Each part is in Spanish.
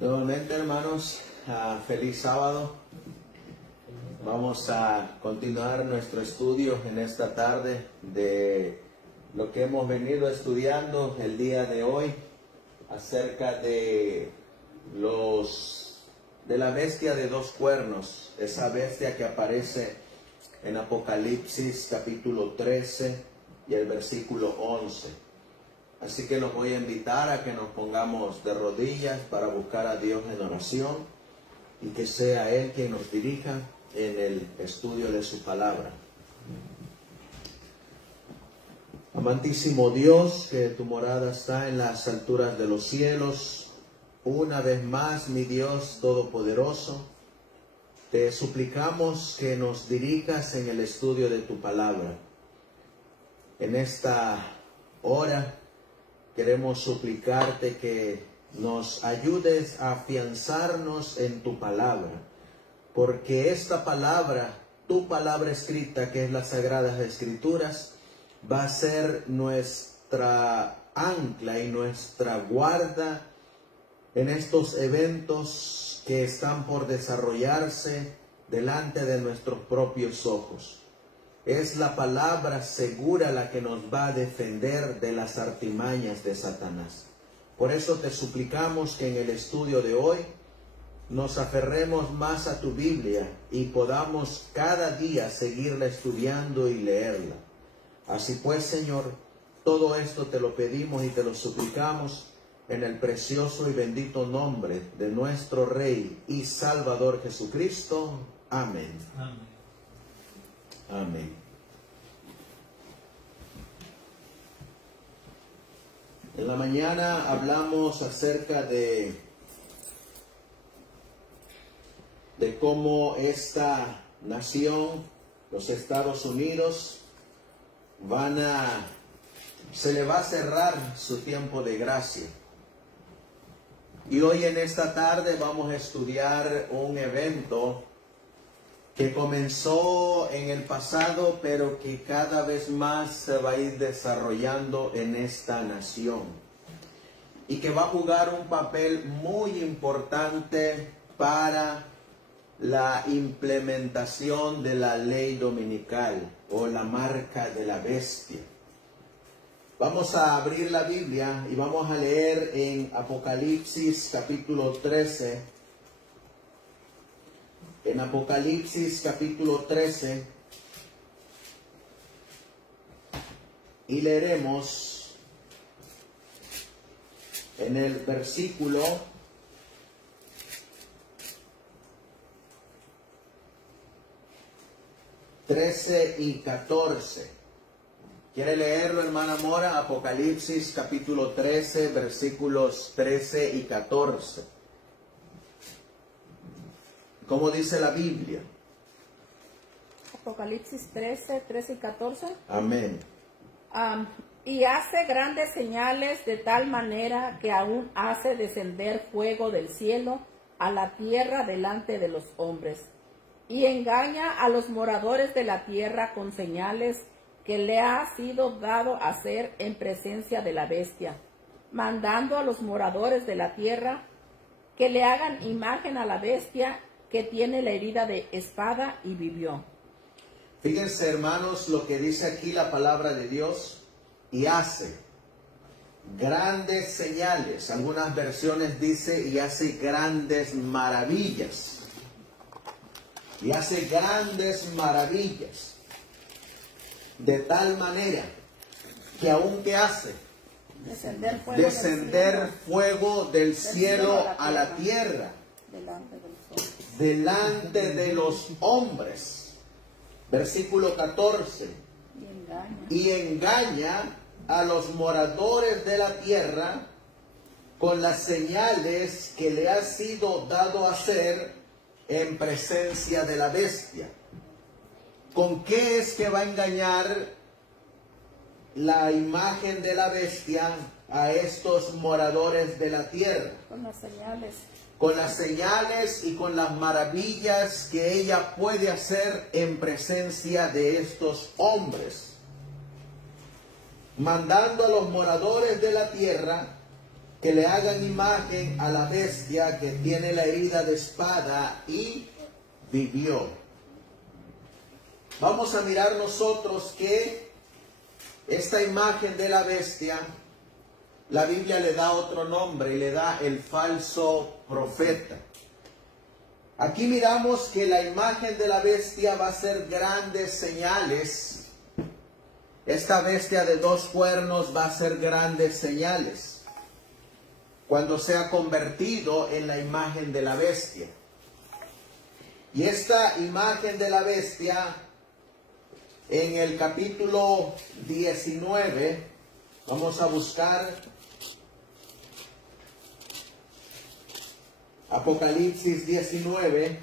Nuevamente, hermanos, feliz sábado. Vamos a continuar nuestro estudio en esta tarde de lo que hemos venido estudiando el día de hoy acerca de la bestia de dos cuernos, esa bestia que aparece en Apocalipsis capítulo 13 y el versículo 11. Así que los voy a invitar a que nos pongamos de rodillas para buscar a Dios en oración y que sea Él quien nos dirija en el estudio de su palabra. Amantísimo Dios, que tu morada está en las alturas de los cielos, una vez más, mi Dios todopoderoso, te suplicamos que nos dirijas en el estudio de tu palabra. En esta hora queremos suplicarte que nos ayudes a afianzarnos en tu palabra, porque esta palabra, tu palabra escrita, que es las Sagradas Escrituras, va a ser nuestra ancla y nuestra guarda en estos eventos que están por desarrollarse delante de nuestros propios ojos. Es la palabra segura la que nos va a defender de las artimañas de Satanás. Por eso te suplicamos que en el estudio de hoy nos aferremos más a tu Biblia y podamos cada día seguirla estudiando y leerla. Así pues, Señor, todo esto te lo pedimos y te lo suplicamos en el precioso y bendito nombre de nuestro Rey y Salvador Jesucristo. Amén. Amén. Amén. En la mañana hablamos acerca de cómo esta nación, los Estados Unidos, se le va a cerrar su tiempo de gracia. Y hoy en esta tarde vamos a estudiar un evento que comenzó en el pasado, pero que cada vez más se va a ir desarrollando en esta nación. Y que va a jugar un papel muy importante para la implementación de la ley dominical o la marca de la bestia. Vamos a abrir la Biblia y vamos a leer en Apocalipsis capítulo 13. En Apocalipsis capítulo 13 y leeremos en el versículo 13 y 14. ¿Quiere leerlo, hermana Mora? Apocalipsis capítulo 13, versículos 13 y 14. ¿Cómo dice la Biblia? Apocalipsis 13 y 14. Amén. Y hace grandes señales de tal manera que aún hace descender fuego del cielo a la tierra delante de los hombres. Y engaña a los moradores de la tierra con señales que le ha sido dado hacer en presencia de la bestia, mandando a los moradores de la tierra que le hagan imagen a la bestia que tiene la herida de espada y vivió. Fíjense, hermanos, lo que dice aquí la palabra de Dios. Y hace grandes señales. Algunas versiones dice y hace grandes maravillas. Y hace grandes maravillas. De tal manera que aún que hace descender fuego del cielo a la tierra delante de los hombres. Versículo 14. Y engaña a los moradores de la tierra con las señales que le ha sido dado hacer en presencia de la bestia. ¿Con qué es que va a engañar la imagen de la bestia a estos moradores de la tierra? Con las señales. Con las señales y con las maravillas que ella puede hacer en presencia de estos hombres. Mandando a los moradores de la tierra que le hagan imagen a la bestia que tiene la herida de espada y vivió. Vamos a mirar nosotros que esta imagen de la bestia, la Biblia le da otro nombre y le da el falso profeta. Aquí miramos que la imagen de la bestia va a hacer grandes señales. Esta bestia de 2 cuernos va a hacer grandes señales cuando sea convertido en la imagen de la bestia. Y esta imagen de la bestia, en el capítulo 19, vamos a buscar Apocalipsis 19.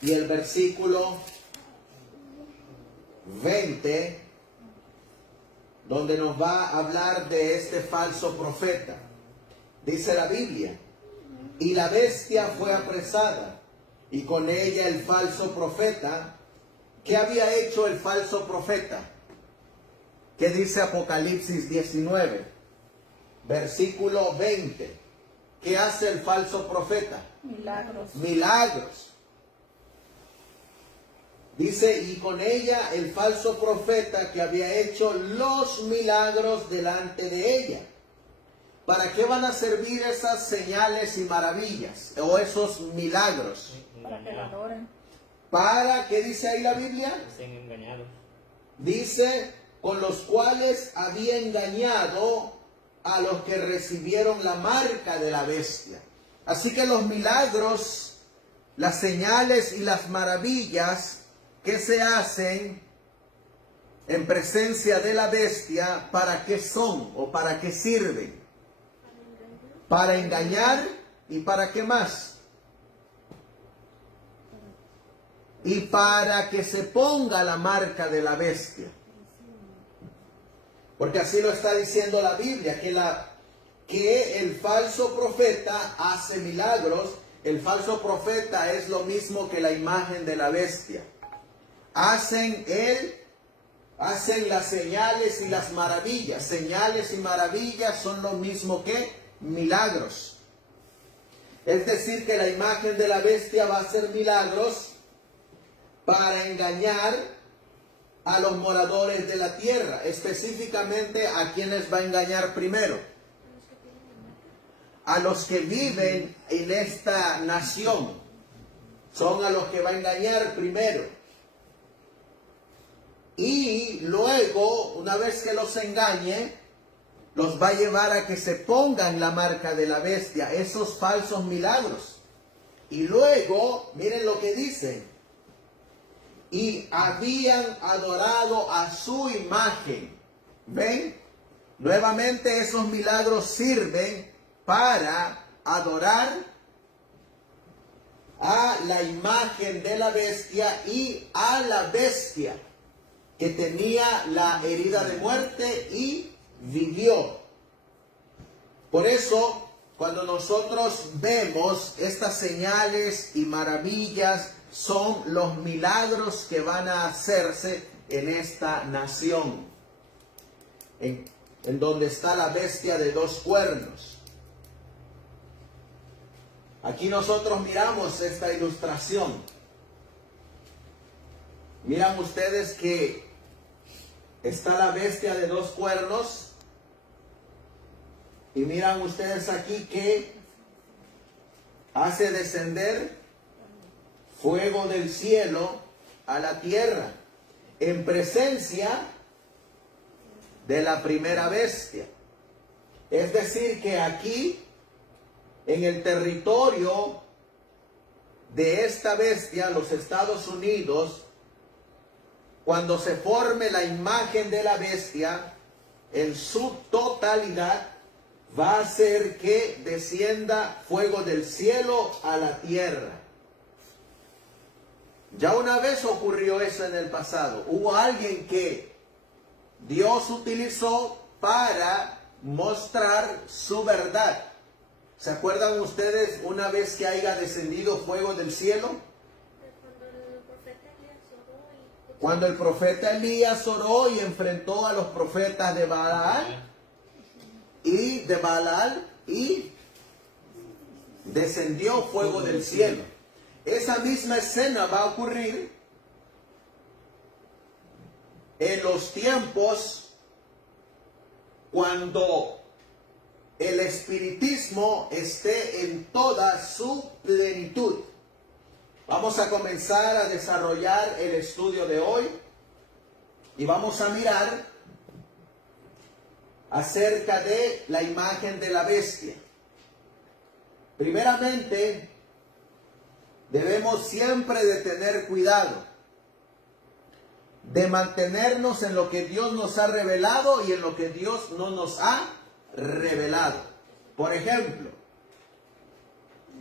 Y el versículo 20, donde nos va a hablar de este falso profeta. Dice la Biblia: y la bestia fue apresada, y con ella el falso profeta. ¿Qué había hecho el falso profeta? ¿Qué dice Apocalipsis 19? Versículo 20. ¿Qué hace el falso profeta? Milagros. Milagros. Dice, y con ella el falso profeta que había hecho los milagros delante de ella. ¿Para qué van a servir esas señales y maravillas o esos milagros? Para que la adoren. ¿Para qué dice ahí la Biblia? Estén engañados. Dice, con los cuales había engañado a los que recibieron la marca de la bestia. Así que los milagros, las señales y las maravillas que se hacen en presencia de la bestia, ¿para qué son o para qué sirven? Para engañar. ¿Y para qué más? Y para que se ponga la marca de la bestia. Porque así lo está diciendo la Biblia, que el falso profeta hace milagros. El falso profeta es lo mismo que la imagen de la bestia. Hacen las señales y las maravillas. Señales y maravillas son lo mismo que milagros. Es decir, que la imagen de la bestia va a hacer milagros para engañar a los moradores de la tierra. Específicamente, ¿a quienes va a engañar primero? A los que viven en esta nación. Son a los que va a engañar primero. Y luego, una vez que los engañe, los va a llevar a que se pongan la marca de la bestia, esos falsos milagros. Y luego, miren lo que dicen. Y habían adorado a su imagen. ¿Ven? Nuevamente esos milagros sirven para adorar a la imagen de la bestia y a la bestia que tenía la herida de muerte y vivió. Por eso, cuando nosotros vemos estas señales y maravillas, son los milagros que van a hacerse en esta nación, en donde está la bestia de 2 cuernos. Aquí nosotros miramos esta ilustración. Miran ustedes que está la bestia de 2 cuernos. Y miran ustedes aquí que hace descender fuego del cielo a la tierra en presencia de la primera bestia. Es decir, que aquí, en el territorio de esta bestia, los Estados Unidos, cuando se forme la imagen de la bestia, en su totalidad, va a hacer que descienda fuego del cielo a la tierra. Ya una vez ocurrió eso en el pasado. Hubo alguien que Dios utilizó para mostrar su verdad. ¿Se acuerdan ustedes una vez que haya descendido fuego del cielo? Cuando el profeta Elías oró y Cuando el profeta Elías oró y enfrentó a los profetas de Baal y descendió fuego del cielo. Esa misma escena va a ocurrir en los tiempos cuando el espiritismo esté en toda su plenitud. Vamos a comenzar a desarrollar el estudio de hoy y vamos a mirar acerca de la imagen de la bestia. Primeramente, debemos siempre de tener cuidado de mantenernos en lo que Dios nos ha revelado y en lo que Dios no nos ha revelado. Por ejemplo,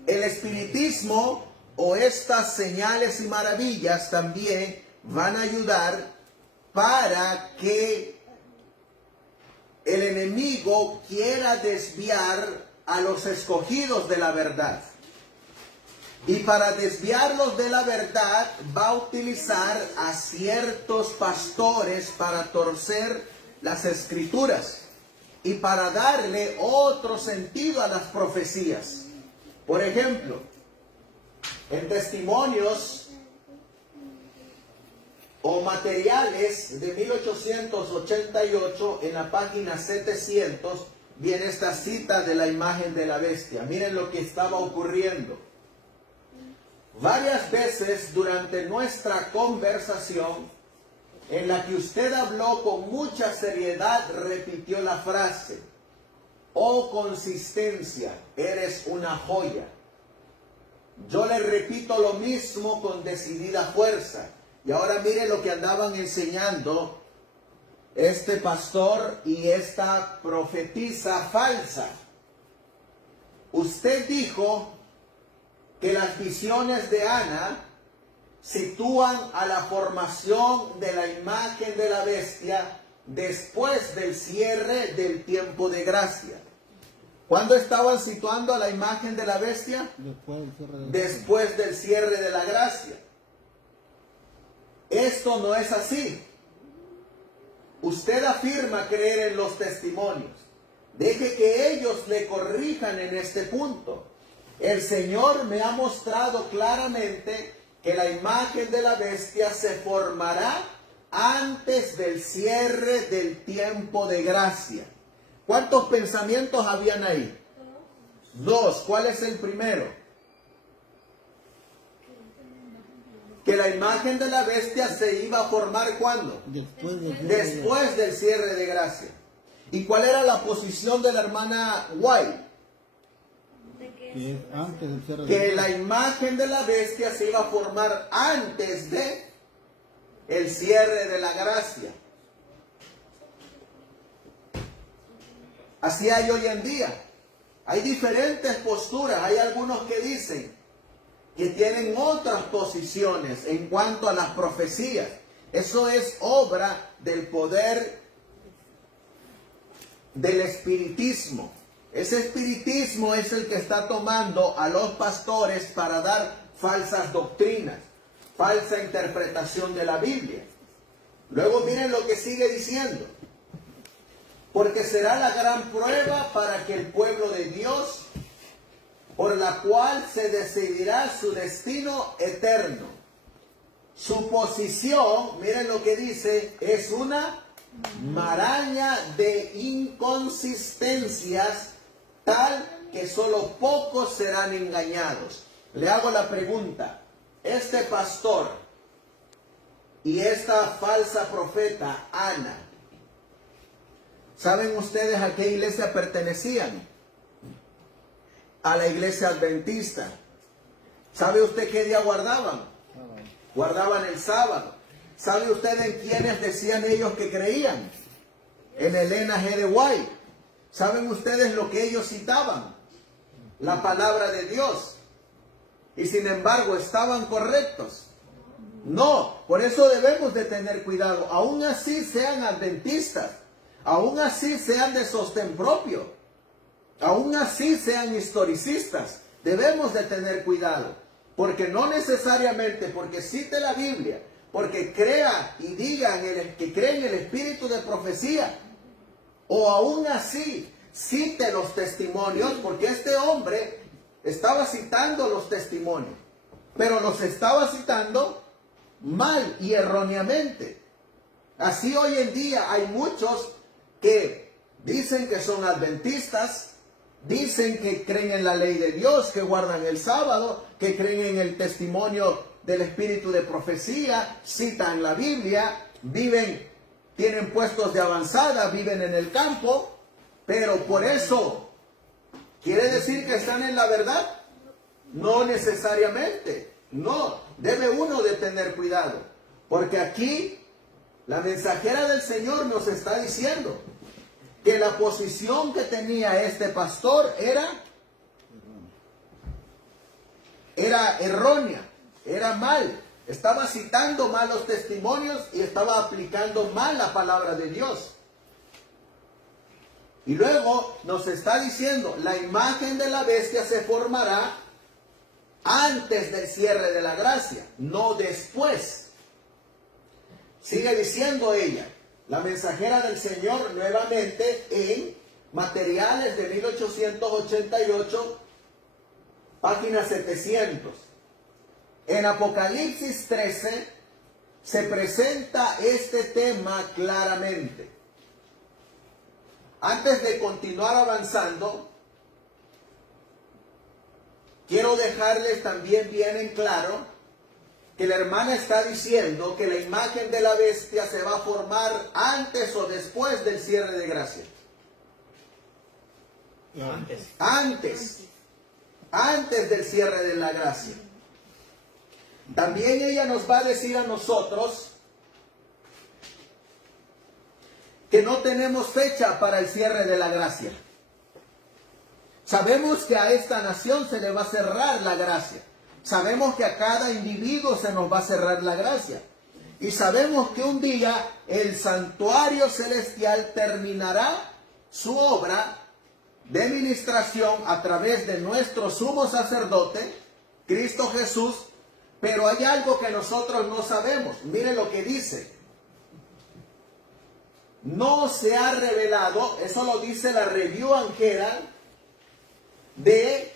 el espiritismo o estas señales y maravillas también van a ayudar para que el enemigo quiera desviar a los escogidos de la verdad. Y para desviarlos de la verdad va a utilizar a ciertos pastores para torcer las escrituras y para darle otro sentido a las profecías. Por ejemplo, en testimonios o materiales de 1888, en la página 700, viene esta cita de la imagen de la bestia. Miren lo que estaba ocurriendo. Varias veces durante nuestra conversación, en la que usted habló con mucha seriedad, repitió la frase: oh consistencia, eres una joya. Yo le repito lo mismo con decidida fuerza. Y ahora mire lo que andaban enseñando este pastor y esta profetisa falsa. Usted dijo que las visiones de Ana sitúan a la formación de la imagen de la bestia después del cierre del tiempo de gracia. ¿Cuándo estaban situando a la imagen de la bestia? Después del cierre de la gracia. Esto no es así. Usted afirma creer en los testimonios. Deje que ellos le corrijan en este punto. El Señor me ha mostrado claramente que la imagen de la bestia se formará antes del cierre del tiempo de gracia. ¿Cuántos pensamientos habían ahí? Dos. ¿Cuál es el primero? Que la imagen de la bestia se iba a formar ¿cuándo? Después del cierre de gracia. ¿Y cuál era la posición de la hermana White? Que la imagen de la bestia se iba a formar antes de el cierre de la gracia. Así hay hoy en día. Hay diferentes posturas. Hay algunos que dicen que tienen otras posiciones en cuanto a las profecías. Eso es obra del poder del espiritismo. Ese espiritismo es el que está tomando a los pastores para dar falsas doctrinas, falsa interpretación de la Biblia. Luego miren lo que sigue diciendo. Porque será la gran prueba para que el pueblo de Dios, por la cual se decidirá su destino eterno. Su posición, miren lo que dice, es una maraña de inconsistencias, tal que solo pocos serán engañados. Le hago la pregunta, este pastor y esta falsa profeta, Ana, ¿saben ustedes a qué iglesia pertenecían? A la iglesia adventista. ¿Sabe usted qué día guardaban? Guardaban el sábado. ¿Sabe usted en quiénes decían ellos que creían? En Elena G. de White. ¿Saben ustedes lo que ellos citaban? La palabra de Dios. Y sin embargo, ¿estaban correctos? No, por eso debemos de tener cuidado. Aún así sean adventistas, aún así sean de sostén propio, aún así sean historicistas, debemos de tener cuidado. Porque no necesariamente porque cite la Biblia, porque crea y digan que creen en el espíritu de profecía. O aún así, cite los testimonios, porque este hombre estaba citando los testimonios, pero los estaba citando mal y erróneamente. Así hoy en día hay muchos que dicen que son adventistas, dicen que creen en la ley de Dios, que guardan el sábado, que creen en el testimonio del espíritu de profecía, citan la Biblia, tienen puestos de avanzada, viven en el campo, pero por eso, ¿quiere decir que están en la verdad? No necesariamente, no, debe uno de tener cuidado, porque aquí la mensajera del Señor nos está diciendo que la posición que tenía este pastor era errónea, era mal. Estaba citando mal los testimonios y estaba aplicando mal la palabra de Dios. Y luego nos está diciendo, la imagen de la bestia se formará antes del cierre de la gracia, no después. Sigue diciendo ella, la mensajera del Señor, nuevamente en Materiales de 1888, página 700. En Apocalipsis 13 se presenta este tema claramente. Antes de continuar avanzando, quiero dejarles también bien en claro que la hermana está diciendo que la imagen de la bestia se va a formar antes o después del cierre de gracia. Antes del cierre de la gracia. También ella nos va a decir a nosotros que no tenemos fecha para el cierre de la gracia. Sabemos que a esta nación se le va a cerrar la gracia. Sabemos que a cada individuo se nos va a cerrar la gracia. Y sabemos que un día el santuario celestial terminará su obra de ministración a través de nuestro sumo sacerdote, Cristo Jesús. Pero hay algo que nosotros no sabemos. Mire lo que dice. No se ha revelado, eso lo dice la Review and Herald de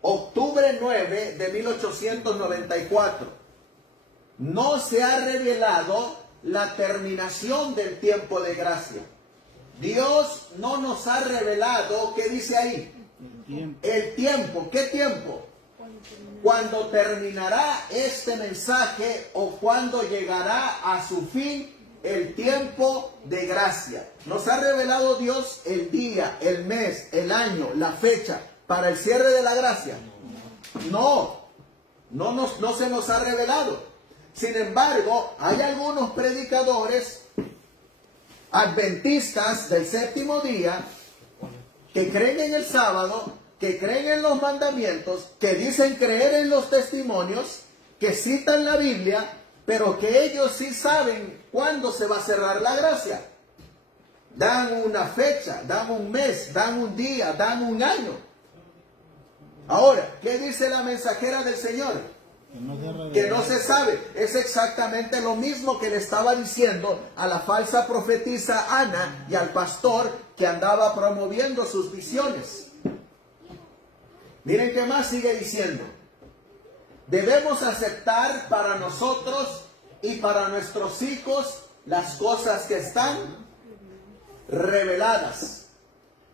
octubre 9 de 1894. No se ha revelado la terminación del tiempo de gracia. Dios no nos ha revelado, ¿qué dice ahí? El tiempo. ¿Qué tiempo? Cuando terminará este mensaje o cuando llegará a su fin el tiempo de gracia. ¿Nos ha revelado Dios el día, el mes, el año, la fecha para el cierre de la gracia? No se nos ha revelado. Sin embargo, hay algunos predicadores adventistas del séptimo día que creen en el sábado, que creen en los mandamientos, que dicen creer en los testimonios, que citan la Biblia, pero que ellos sí saben cuándo se va a cerrar la gracia. Dan una fecha, dan un mes, dan un día, dan un año. Ahora, ¿qué dice la mensajera del Señor? Que no se sabe. Es exactamente lo mismo que le estaba diciendo a la falsa profetisa Ana y al pastor que andaba promoviendo sus visiones. Miren qué más sigue diciendo. Debemos aceptar para nosotros y para nuestros hijos las cosas que están reveladas.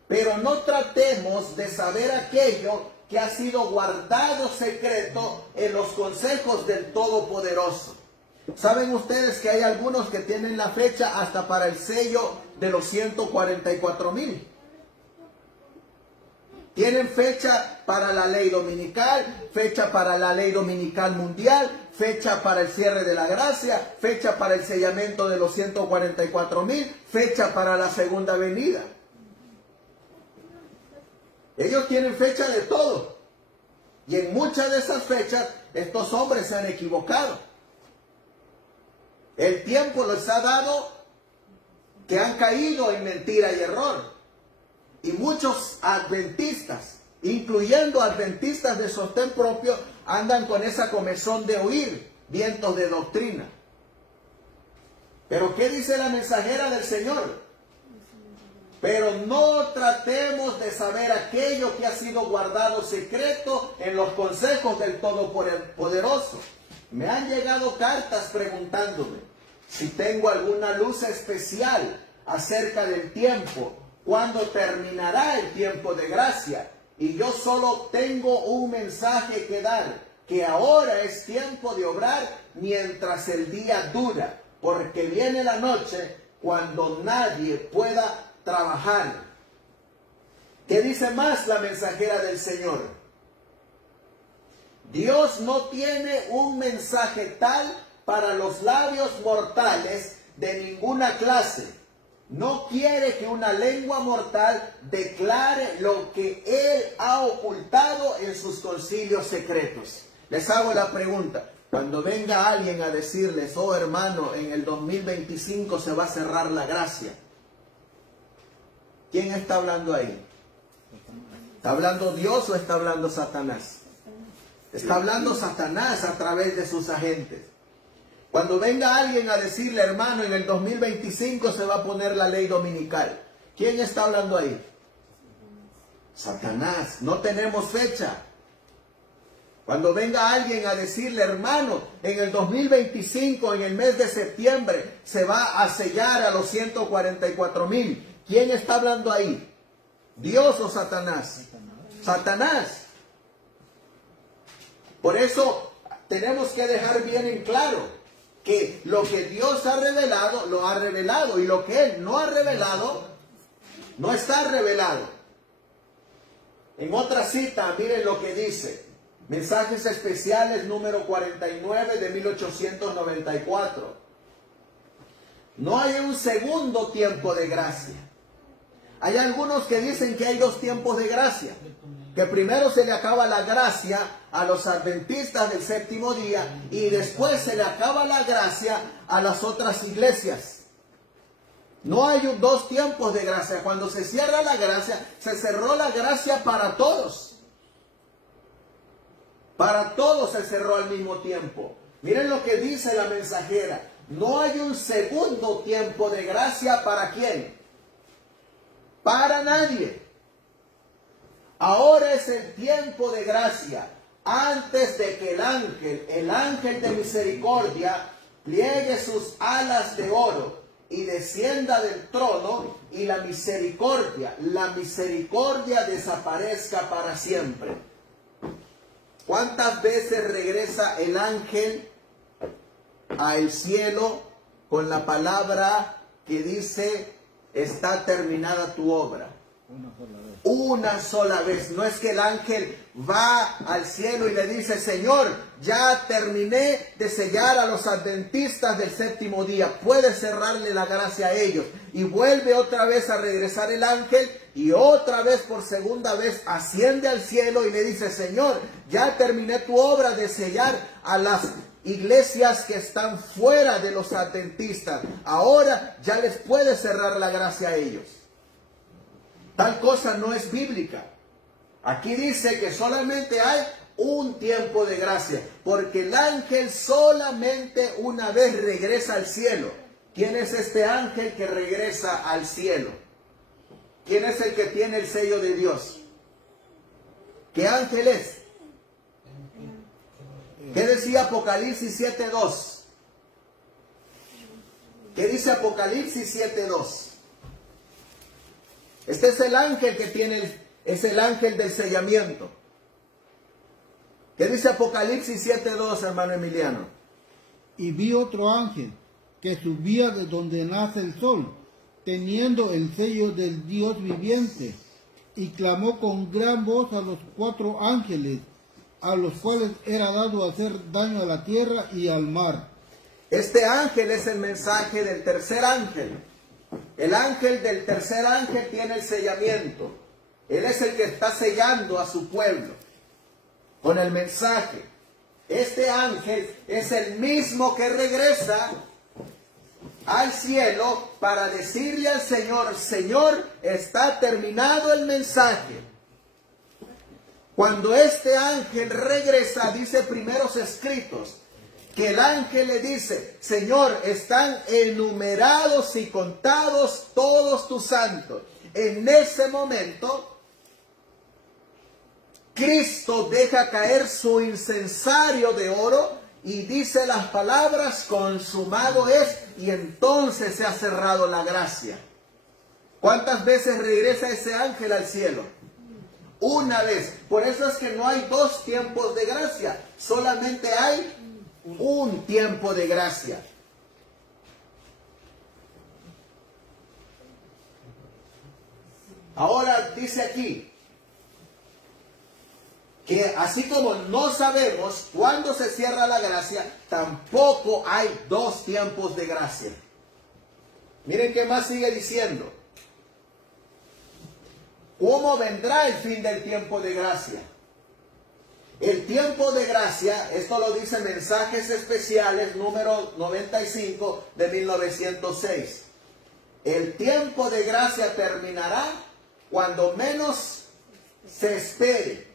Pero no tratemos de saber aquello que ha sido guardado secreto en los consejos del Todopoderoso. ¿Saben ustedes que hay algunos que tienen la fecha hasta para el sello de los 144,000? Tienen fecha para la ley dominical, fecha para la ley dominical mundial, fecha para el cierre de la gracia, fecha para el sellamiento de los 144,000, fecha para la segunda venida. Ellos tienen fecha de todo. Y en muchas de esas fechas, estos hombres se han equivocado. El tiempo les ha dado que han caído en mentira y error. Y muchos adventistas, incluyendo adventistas de sostén propio, andan con esa comezón de oír, vientos de doctrina. Pero ¿qué dice la mensajera del Señor? Pero no tratemos de saber aquello que ha sido guardado secreto en los consejos del Todopoderoso. Me han llegado cartas preguntándome si tengo alguna luz especial acerca del tiempo, cuándo terminará el tiempo de gracia. Y yo solo tengo un mensaje que dar, que ahora es tiempo de obrar mientras el día dura, porque viene la noche cuando nadie pueda trabajar. ¿Qué dice más la mensajera del Señor? Dios no tiene un mensaje tal para los labios mortales de ninguna clase. No quiere que una lengua mortal declare lo que Él ha ocultado en sus concilios secretos. Les hago la pregunta. Cuando venga alguien a decirles, oh hermano, en el 2025 se va a cerrar la gracia, ¿quién está hablando ahí? ¿Está hablando Dios o está hablando Satanás? Está hablando Satanás a través de sus agentes. Cuando venga alguien a decirle, hermano, en el 2025 se va a poner la ley dominical, ¿quién está hablando ahí? Satanás. No tenemos fecha. Cuando venga alguien a decirle, hermano, en el 2025, en el mes de septiembre, se va a sellar a los 144,000. ¿Quién está hablando ahí? ¿Dios o Satanás? Satanás. Por eso tenemos que dejar bien en claro que lo que Dios ha revelado, lo ha revelado. Y lo que Él no ha revelado, no está revelado. En otra cita, miren lo que dice. Mensajes especiales número 49 de 1894. No hay un segundo tiempo de gracia. Hay algunos que dicen que hay dos tiempos de gracia. Que primero se le acaba la gracia a los adventistas del séptimo día y después se le acaba la gracia a las otras iglesias. No hay dos tiempos de gracia. Cuando se cierra la gracia, se cerró la gracia para todos. Para todos se cerró al mismo tiempo. Miren lo que dice la mensajera. No hay un segundo tiempo de gracia ¿para quién? Para nadie. Ahora es el tiempo de gracia. Antes de que el ángel de misericordia, pliegue sus alas de oro y descienda del trono y la misericordia desaparezca para siempre. ¿Cuántas veces regresa el ángel al cielo con la palabra que dice, está terminada tu obra? Una sola vez. No es que el ángel va al cielo y le dice, Señor, ya terminé de sellar a los adventistas del séptimo día, puedes cerrarle la gracia a ellos. Y vuelve otra vez a regresar el ángel y otra vez por segunda vez asciende al cielo y le dice, Señor, ya terminé tu obra de sellar a las iglesias que están fuera de los adventistas. Ahora ya les puedes cerrar la gracia a ellos. Tal cosa no es bíblica. Aquí dice que solamente hay un tiempo de gracia, porque el ángel solamente una vez regresa al cielo. ¿Quién es este ángel que regresa al cielo? ¿Quién es el que tiene el sello de Dios? ¿Qué ángel es? ¿Qué decía Apocalipsis 7:2? ¿Qué dice Apocalipsis 7:2? Este es el ángel que tiene, es el ángel del sellamiento. ¿Qué dice Apocalipsis 7:2, hermano Emiliano? Y vi otro ángel que subía de donde nace el sol, teniendo el sello del Dios viviente, y clamó con gran voz a los 4 ángeles, a los cuales era dado hacer daño a la tierra y al mar. Este ángel es el mensaje del tercer ángel. El ángel del tercer ángel tiene el sellamiento. Él es el que está sellando a su pueblo con el mensaje. Este ángel es el mismo que regresa al cielo para decirle al Señor, Señor, está terminado el mensaje. Cuando este ángel regresa, dice Primeros Escritos, que el ángel le dice, Señor, están enumerados y contados todos tus santos. En ese momento, Cristo deja caer su incensario de oro y dice las palabras, consumado es, y entonces se ha cerrado la gracia. ¿Cuántas veces regresa ese ángel al cielo? Una vez. Por eso es que no hay dos tiempos de gracia, solamente hay un tiempo de gracia. Ahora dice aquí que así como no sabemos cuándo se cierra la gracia, tampoco hay dos tiempos de gracia. Miren qué más sigue diciendo. ¿Cómo vendrá el fin del tiempo de gracia? El tiempo de gracia, esto lo dice Mensajes Especiales número 95 de 1906. El tiempo de gracia terminará cuando menos se espere.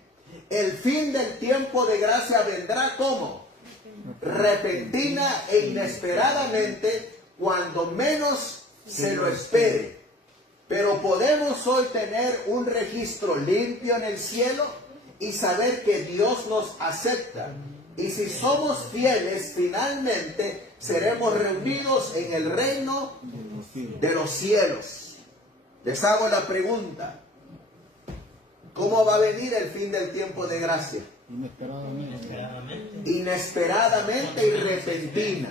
El fin del tiempo de gracia vendrá ¿cómo? Repentina e inesperadamente, cuando menos se lo espere. Pero podemos hoy tener un registro limpio en el cielo y saber que Dios nos acepta. Y si somos fieles, finalmente seremos reunidos en el reino de los cielos. Les hago la pregunta. ¿Cómo va a venir el fin del tiempo de gracia? Inesperadamente y repentina.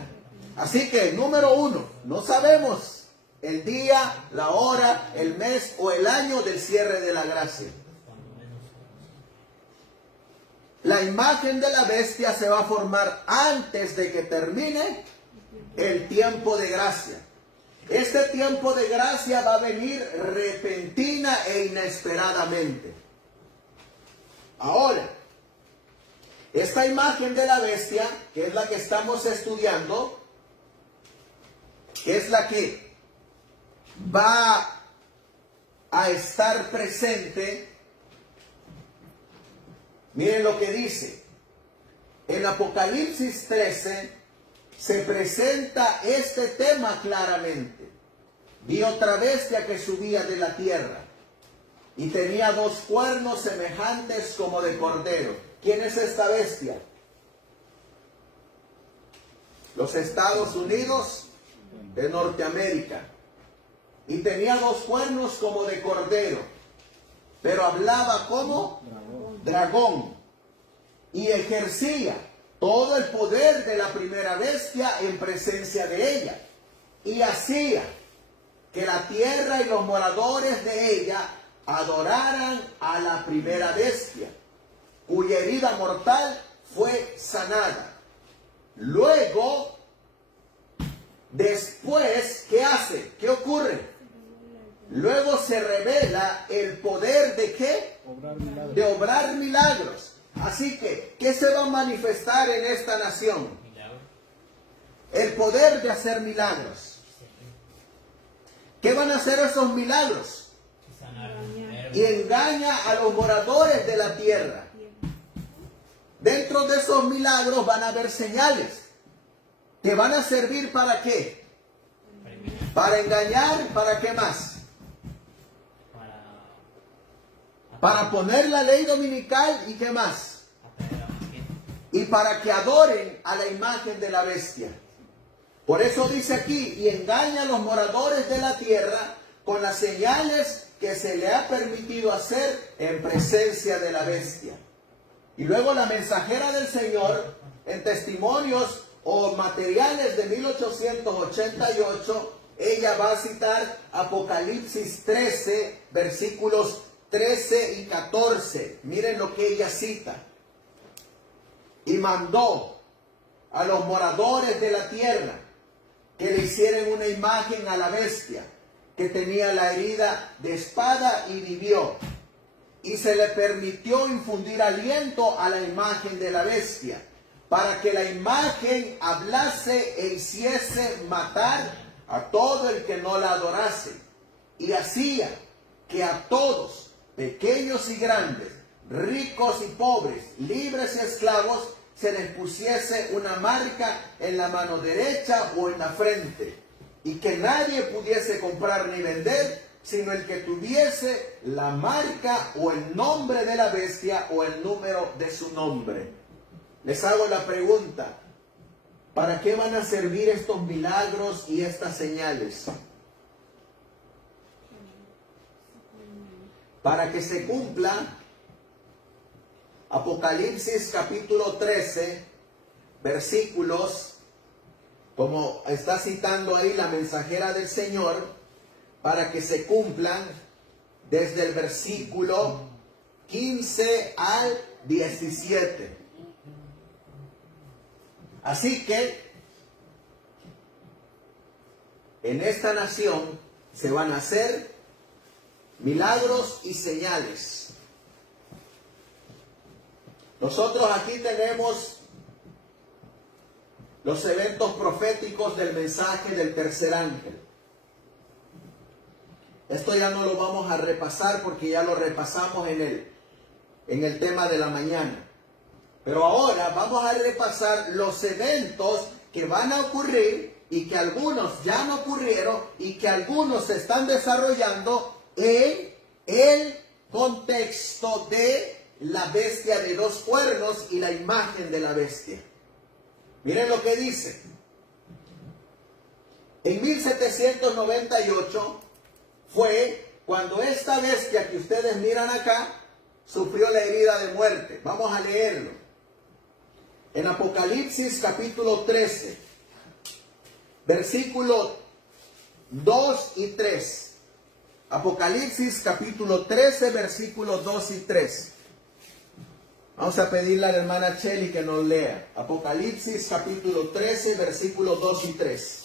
Así que, número uno, no sabemos el día, la hora, el mes o el año del cierre de la gracia. La imagen de la bestia se va a formar antes de que termine el tiempo de gracia. Este tiempo de gracia va a venir repentina e inesperadamente. Ahora, esta imagen de la bestia, que es la que estamos estudiando, que es la que va a estar presente. Miren lo que dice. En Apocalipsis 13 se presenta este tema claramente. Vi otra bestia que subía de la tierra y tenía dos cuernos semejantes como de cordero. ¿Quién es esta bestia? Los Estados Unidos de Norteamérica. Y tenía dos cuernos como de cordero, pero hablaba como dragón, y ejercía todo el poder de la primera bestia en presencia de ella, y hacía que la tierra y los moradores de ella adoraran a la primera bestia, cuya herida mortal fue sanada. Luego, después, ¿qué hace? ¿Qué ocurre? Luego se revela el poder de ¿qué? De obrar milagros. Así que, ¿qué se va a manifestar en esta nación? El poder de hacer milagros. ¿Qué van a hacer esos milagros? Y engaña a los moradores de la tierra. Dentro de esos milagros van a haber señales que van a servir ¿para qué? Para engañar, ¿para qué más? Para poner la ley dominical y ¿qué más? Y para que adoren a la imagen de la bestia. Por eso dice aquí, y engaña a los moradores de la tierra con las señales que se le ha permitido hacer en presencia de la bestia. Y luego la mensajera del Señor, en testimonios o materiales de 1888, ella va a citar Apocalipsis 13, versículos 13 y 14. Miren lo que ella cita. Y mandó a los moradores de la tierra que le hicieran una imagen a la bestia, que tenía la herida de espada y vivió. Y se le permitió infundir aliento a la imagen de la bestia, para que la imagen hablase e hiciese matar a todo el que no la adorase. Y hacía que a todos, pequeños y grandes, ricos y pobres, libres y esclavos, se les pusiese una marca en la mano derecha o en la frente, y que nadie pudiese comprar ni vender, sino el que tuviese la marca o el nombre de la bestia o el número de su nombre. Les hago la pregunta: ¿para qué van a servir estos milagros y estas señales? Para que se cumpla Apocalipsis capítulo 13, versículos, como está citando ahí la mensajera del Señor, para que se cumplan desde el versículo 15 al 17. Así que en esta nación se van a hacer milagros y señales. Nosotros aquí tenemos los eventos proféticos del mensaje del tercer ángel. Esto ya no lo vamos a repasar porque ya lo repasamos en el tema de la mañana. Pero ahora vamos a repasar los eventos que van a ocurrir y que algunos ya no ocurrieron y que algunos se están desarrollando en el contexto de la bestia de dos cuernos y la imagen de la bestia. Miren lo que dice. En 1798 fue cuando esta bestia que ustedes miran acá sufrió la herida de muerte. Vamos a leerlo. En Apocalipsis capítulo 13, versículos 2 y 3. Apocalipsis capítulo 13, versículos 2 y 3. Vamos a pedirle a la hermana Cheli que nos lea. Apocalipsis capítulo 13, versículos 2 y 3.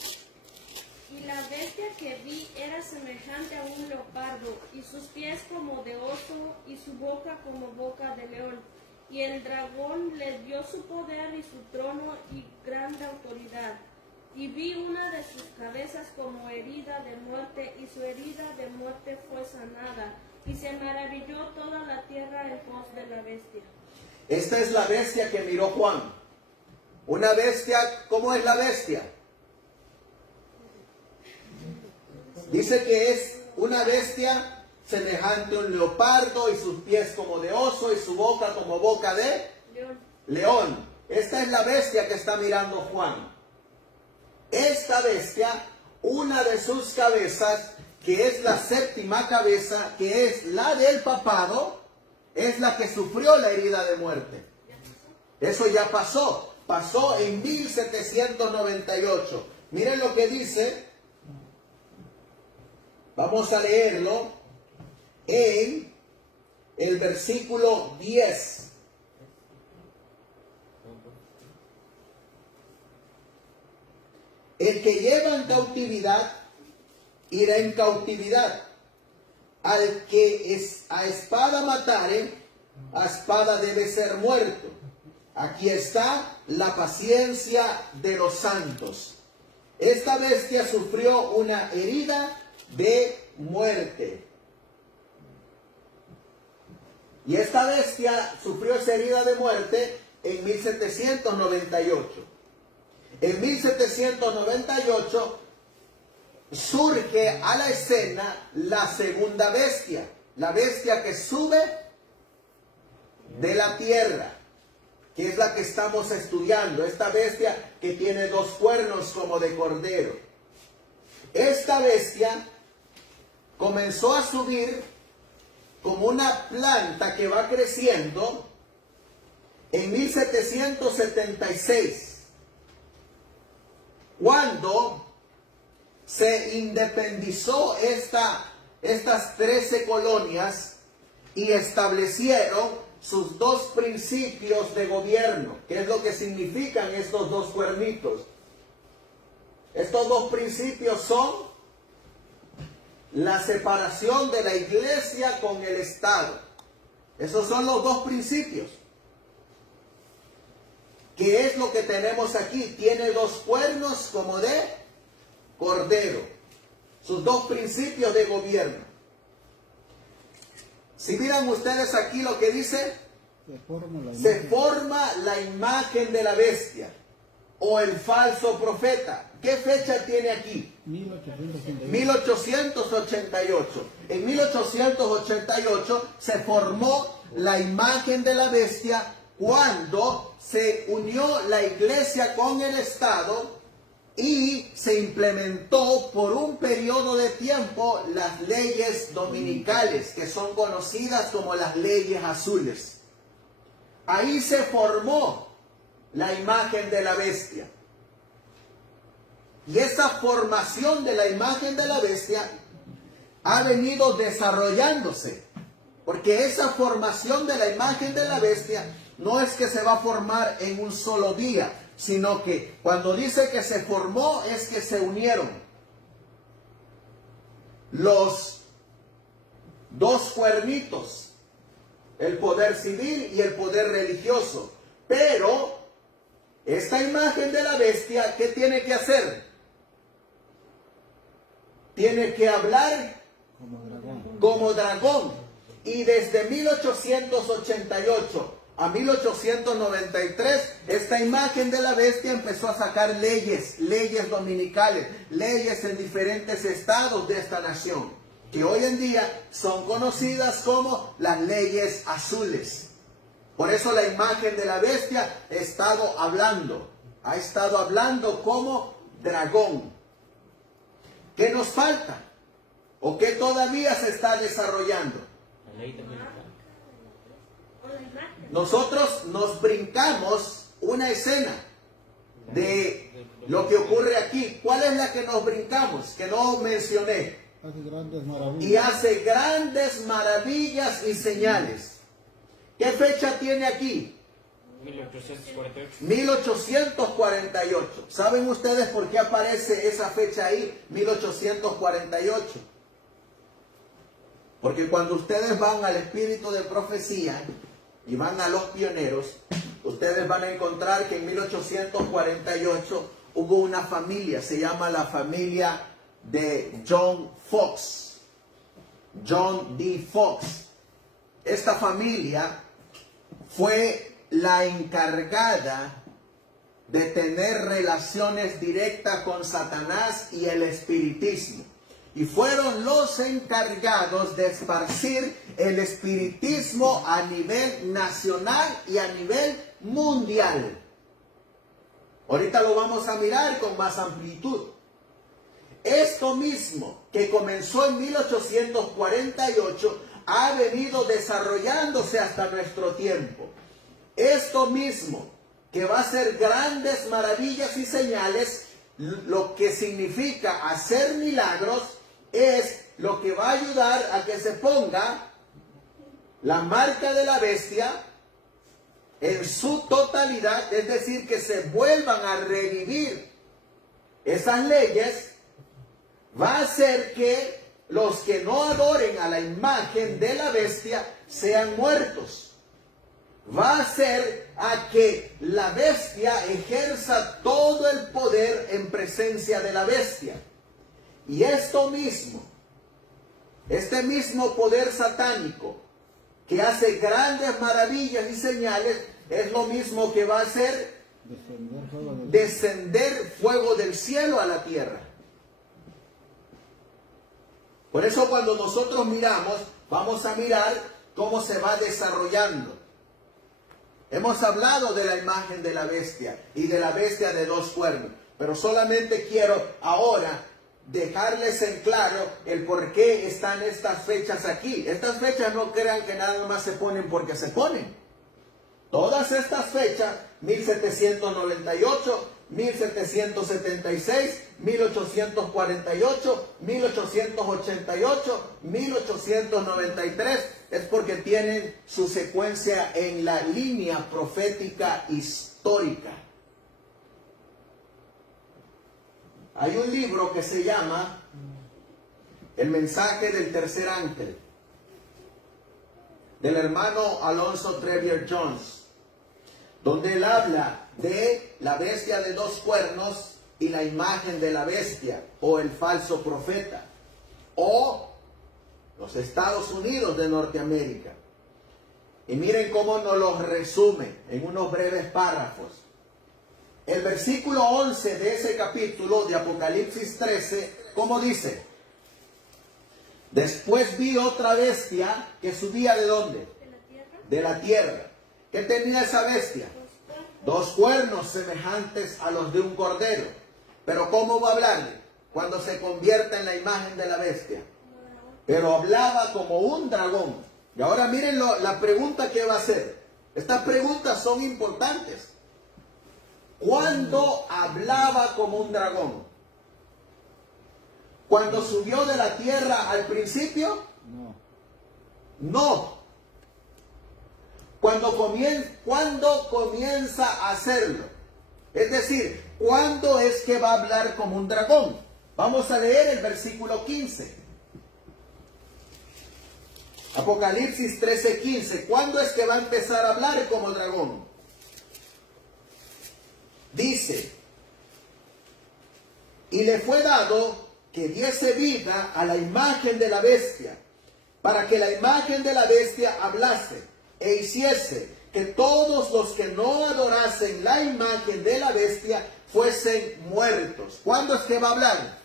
Y la bestia que vi era semejante a un leopardo, y sus pies como de oso, y su boca como boca de león. Y el dragón le dio su poder y su trono y grande autoridad. Y vi una de sus cabezas como herida de muerte, y su herida de muerte fue sanada. Y se maravilló toda la tierra en pos de la bestia. Esta es la bestia que miró Juan. Una bestia, ¿cómo es la bestia? Dice que es una bestia semejante a un leopardo, y sus pies como de oso, y su boca como boca de león. Esta es la bestia que está mirando Juan. Esta bestia, una de sus cabezas, que es la séptima cabeza, que es la del papado, es la que sufrió la herida de muerte. Eso ya pasó. Pasó en 1798. Miren lo que dice. Vamos a leerlo en el versículo 10. El que lleva en cautividad irá en cautividad. Al que a espada matare, a espada debe ser muerto. Aquí está la paciencia de los santos. Esta bestia sufrió una herida de muerte. Y esta bestia sufrió esa herida de muerte en 1798. En 1798 surge a la escena la segunda bestia, la bestia que sube de la tierra, que es la que estamos estudiando, esta bestia que tiene dos cuernos como de cordero. Esta bestia comenzó a subir como una planta que va creciendo en 1776, cuando se independizó estas 13 colonias y establecieron sus dos principios de gobierno. ¿Qué es lo que significan estos dos cuernitos? Estos dos principios son la separación de la iglesia con el Estado. Esos son los dos principios. ¿Qué es lo que tenemos aquí? Tiene dos cuernos como de cordero. Sus dos principios de gobierno. Si miran ustedes aquí lo que dice, se forma la imagen de la bestia o el falso profeta. ¿Qué fecha tiene aquí? 1888. En 1888 se formó la imagen de la bestia cuando se unió la iglesia con el Estado y se implementó por un periodo de tiempo las leyes dominicales, que son conocidas como las leyes azules. Ahí se formó la imagen de la bestia. Y esa formación de la imagen de la bestia ha venido desarrollándose. Porque esa formación de la imagen de la bestia no es que se va a formar en un solo día, sino que cuando dice que se formó es que se unieron los dos cuernitos, el poder civil y el poder religioso. Pero esta imagen de la bestia, ¿qué tiene que hacer? Tiene que hablar como dragón. Y desde 1888 a 1893, esta imagen de la bestia empezó a sacar leyes dominicales, leyes en diferentes estados de esta nación, que hoy en día son conocidas como las leyes azules. Por eso la imagen de la bestia ha estado hablando como dragón. ¿Qué nos falta? ¿O qué todavía se está desarrollando? Nosotros nos brincamos una escena de lo que ocurre aquí. ¿Cuál es la que nos brincamos? Que no mencioné. Y hace grandes maravillas y señales. ¿Qué fecha tiene aquí? 1848. 1848. ¿Saben ustedes por qué aparece esa fecha ahí? 1848. Porque cuando ustedes van al espíritu de profecía y van a los pioneros, ustedes van a encontrar que en 1848 hubo una familia, se llama la familia de John Fox, John D. Fox. Esta familia fue la encargada de tener relaciones directas con Satanás y el espiritismo. Y fueron los encargados de esparcir el espiritismo a nivel nacional y a nivel mundial. Ahorita lo vamos a mirar con más amplitud. Esto mismo que comenzó en 1848 ha venido desarrollándose hasta nuestro tiempo. Esto mismo que va a hacer grandes maravillas y señales, lo que significa hacer milagros, es lo que va a ayudar a que se ponga la marca de la bestia en su totalidad, es decir, que se vuelvan a revivir esas leyes. Va a hacer que los que no adoren a la imagen de la bestia sean muertos. Va a hacer a que la bestia ejerza todo el poder en presencia de la bestia. Y esto mismo, este mismo poder satánico que hace grandes maravillas y señales, es lo mismo que va a hacer descender fuego del cielo a la tierra. Por eso cuando nosotros miramos, vamos a mirar cómo se va desarrollando. Hemos hablado de la imagen de la bestia y de la bestia de dos cuernos, pero solamente quiero ahora dejarles en claro el por qué están estas fechas aquí. Estas fechas no crean que nada más se ponen porque se ponen. Todas estas fechas, 1798, 1776, 1848, 1888, 1893, es porque tienen su secuencia en la línea profética histórica. Hay un libro que se llama El mensaje del tercer ángel, del hermano Alonzo Trevier Jones, donde él habla de la bestia de dos cuernos y la imagen de la bestia, o el falso profeta, o los Estados Unidos de Norteamérica. Y miren cómo nos los resume en unos breves párrafos. El versículo 11 de ese capítulo de Apocalipsis 13, ¿cómo dice? Después vi otra bestia que subía ¿de dónde? De la tierra. ¿Qué tenía esa bestia? Dos cuernos semejantes a los de un cordero. Pero ¿cómo va a hablarle? Cuando se convierta en la imagen de la bestia. Pero hablaba como un dragón. Y ahora miren la pregunta que va a hacer. Estas preguntas son importantes. ¿Cuándo hablaba como un dragón? ¿Cuando subió de la tierra al principio? No. ¿Cuándo comienza a hacerlo? Es decir, ¿cuándo es que va a hablar como un dragón? Vamos a leer el versículo 15. Apocalipsis 13:15. ¿Cuándo es que va a empezar a hablar como dragón? Dice, y le fue dado que diese vida a la imagen de la bestia, para que la imagen de la bestia hablase e hiciese que todos los que no adorasen la imagen de la bestia fuesen muertos. ¿Cuándo es que va a hablar?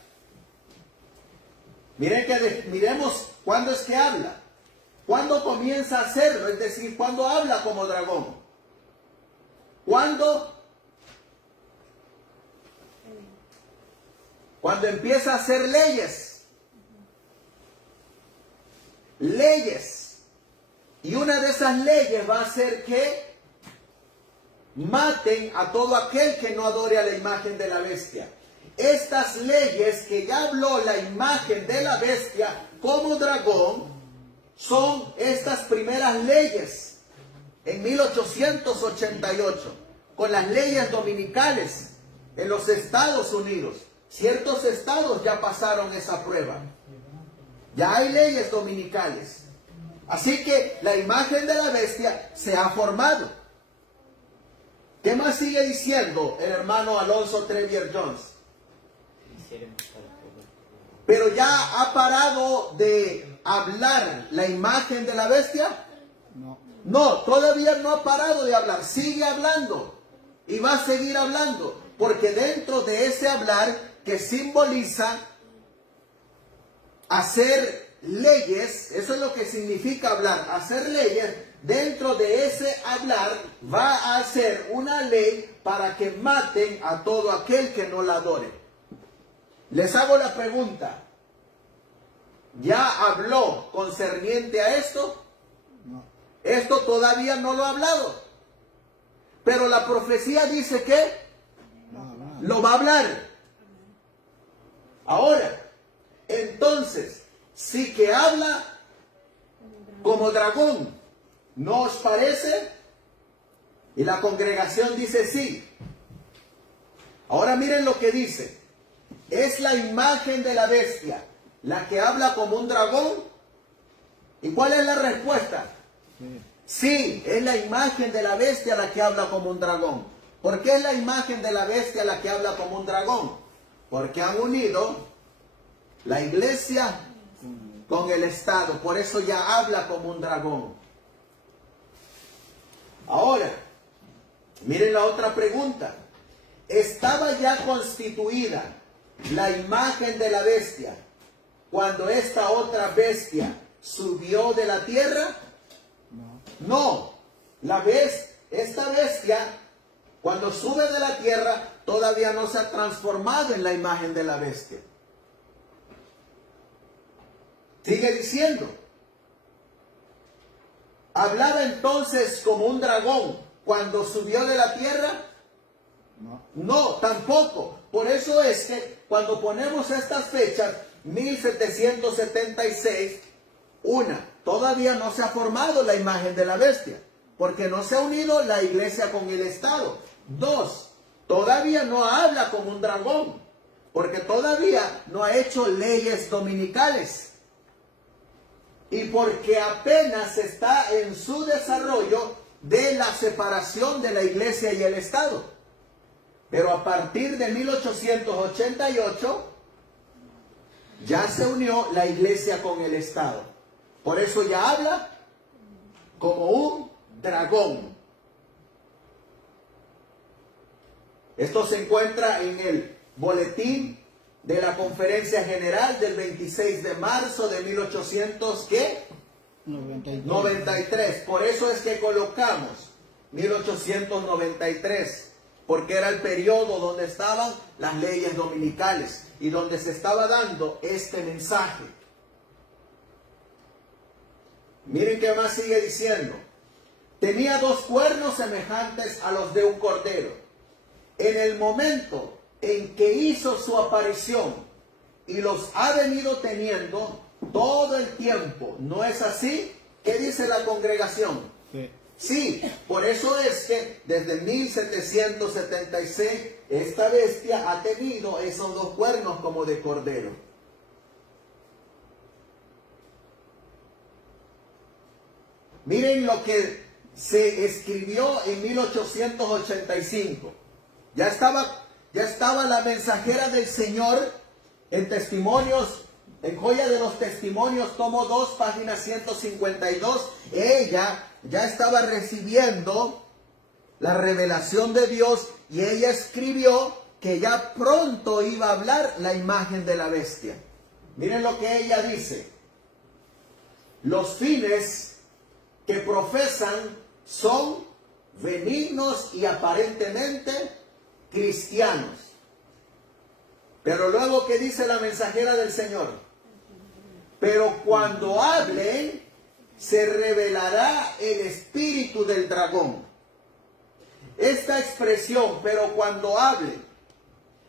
Miremos cuándo es que habla. ¿Cuándo comienza a hacerlo? Es decir, ¿cuándo habla como dragón? ¿Cuándo? Cuando empieza a hacer leyes. Leyes. Y una de esas leyes va a ser que maten a todo aquel que no adore a la imagen de la bestia. Estas leyes que ya habló la imagen de la bestia como dragón son estas primeras leyes en 1888 con las leyes dominicales en los Estados Unidos. Ciertos estados ya pasaron esa prueba. Ya hay leyes dominicales. Así que la imagen de la bestia se ha formado. ¿Qué más sigue diciendo el hermano Alonso Trevier Jones? Pero ya ha parado de hablar la imagen de la bestia. No, todavía no ha parado de hablar. Sigue hablando y va a seguir hablando. Porque dentro de ese hablar que simboliza hacer leyes, eso es lo que significa hablar, hacer leyes, dentro de ese hablar va a hacer una ley para que maten a todo aquel que no la adore. Les hago la pregunta, ¿ya habló concerniente a esto? No. Esto todavía no lo ha hablado, pero la profecía dice que lo va a hablar. Ahora, entonces, sí que habla como dragón, ¿no os parece? Y la congregación dice sí. Ahora miren lo que dice. Es la imagen de la bestia la que habla como un dragón. ¿Y cuál es la respuesta? Sí, es la imagen de la bestia la que habla como un dragón. ¿Por qué es la imagen de la bestia la que habla como un dragón? Porque han unido la iglesia con el Estado. Por eso ya habla como un dragón. Ahora, miren la otra pregunta. ¿Estaba ya constituida la imagen de la bestia cuando esta otra bestia subió de la tierra? No. Esta bestia, cuando sube de la tierra, todavía no se ha transformado en la imagen de la bestia. Sigue diciendo. ¿Hablaba entonces como un dragón cuando subió de la tierra? No, tampoco. Por eso es que cuando ponemos estas fechas, 1776, todavía no se ha formado la imagen de la bestia, porque no se ha unido la iglesia con el Estado. 2, todavía no habla como un dragón, porque todavía no ha hecho leyes dominicales. Y porque apenas está en su desarrollo de la separación de la iglesia y el Estado. Pero a partir de 1888 ya se unió la iglesia con el Estado. Por eso ya habla como un dragón. Esto se encuentra en el boletín de la Conferencia General del 26 de marzo de 1893. Por eso es que colocamos 1893, porque era el periodo donde estaban las leyes dominicales y donde se estaba dando este mensaje. Miren qué más sigue diciendo. Tenía 2 cuernos semejantes a los de un cordero. En el momento en que hizo su aparición, y los ha venido teniendo todo el tiempo, ¿no es así? ¿Qué dice la congregación? Sí. Sí, por eso es que desde 1776 esta bestia ha tenido esos 2 cuernos como de cordero. Miren lo que se escribió en 1885. Ya estaba la mensajera del Señor en Testimonios, en Joya de los Testimonios, tomo 2, página 152. Ella ya estaba recibiendo la revelación de Dios y ella escribió que ya pronto iba a hablar la imagen de la bestia. Miren lo que ella dice. Los fines que profesan son benignos y aparentemente cristianos. Pero luego, ¿qué dice la mensajera del Señor? Pero cuando hablen, se revelará el espíritu del dragón. Esta expresión, pero cuando hable,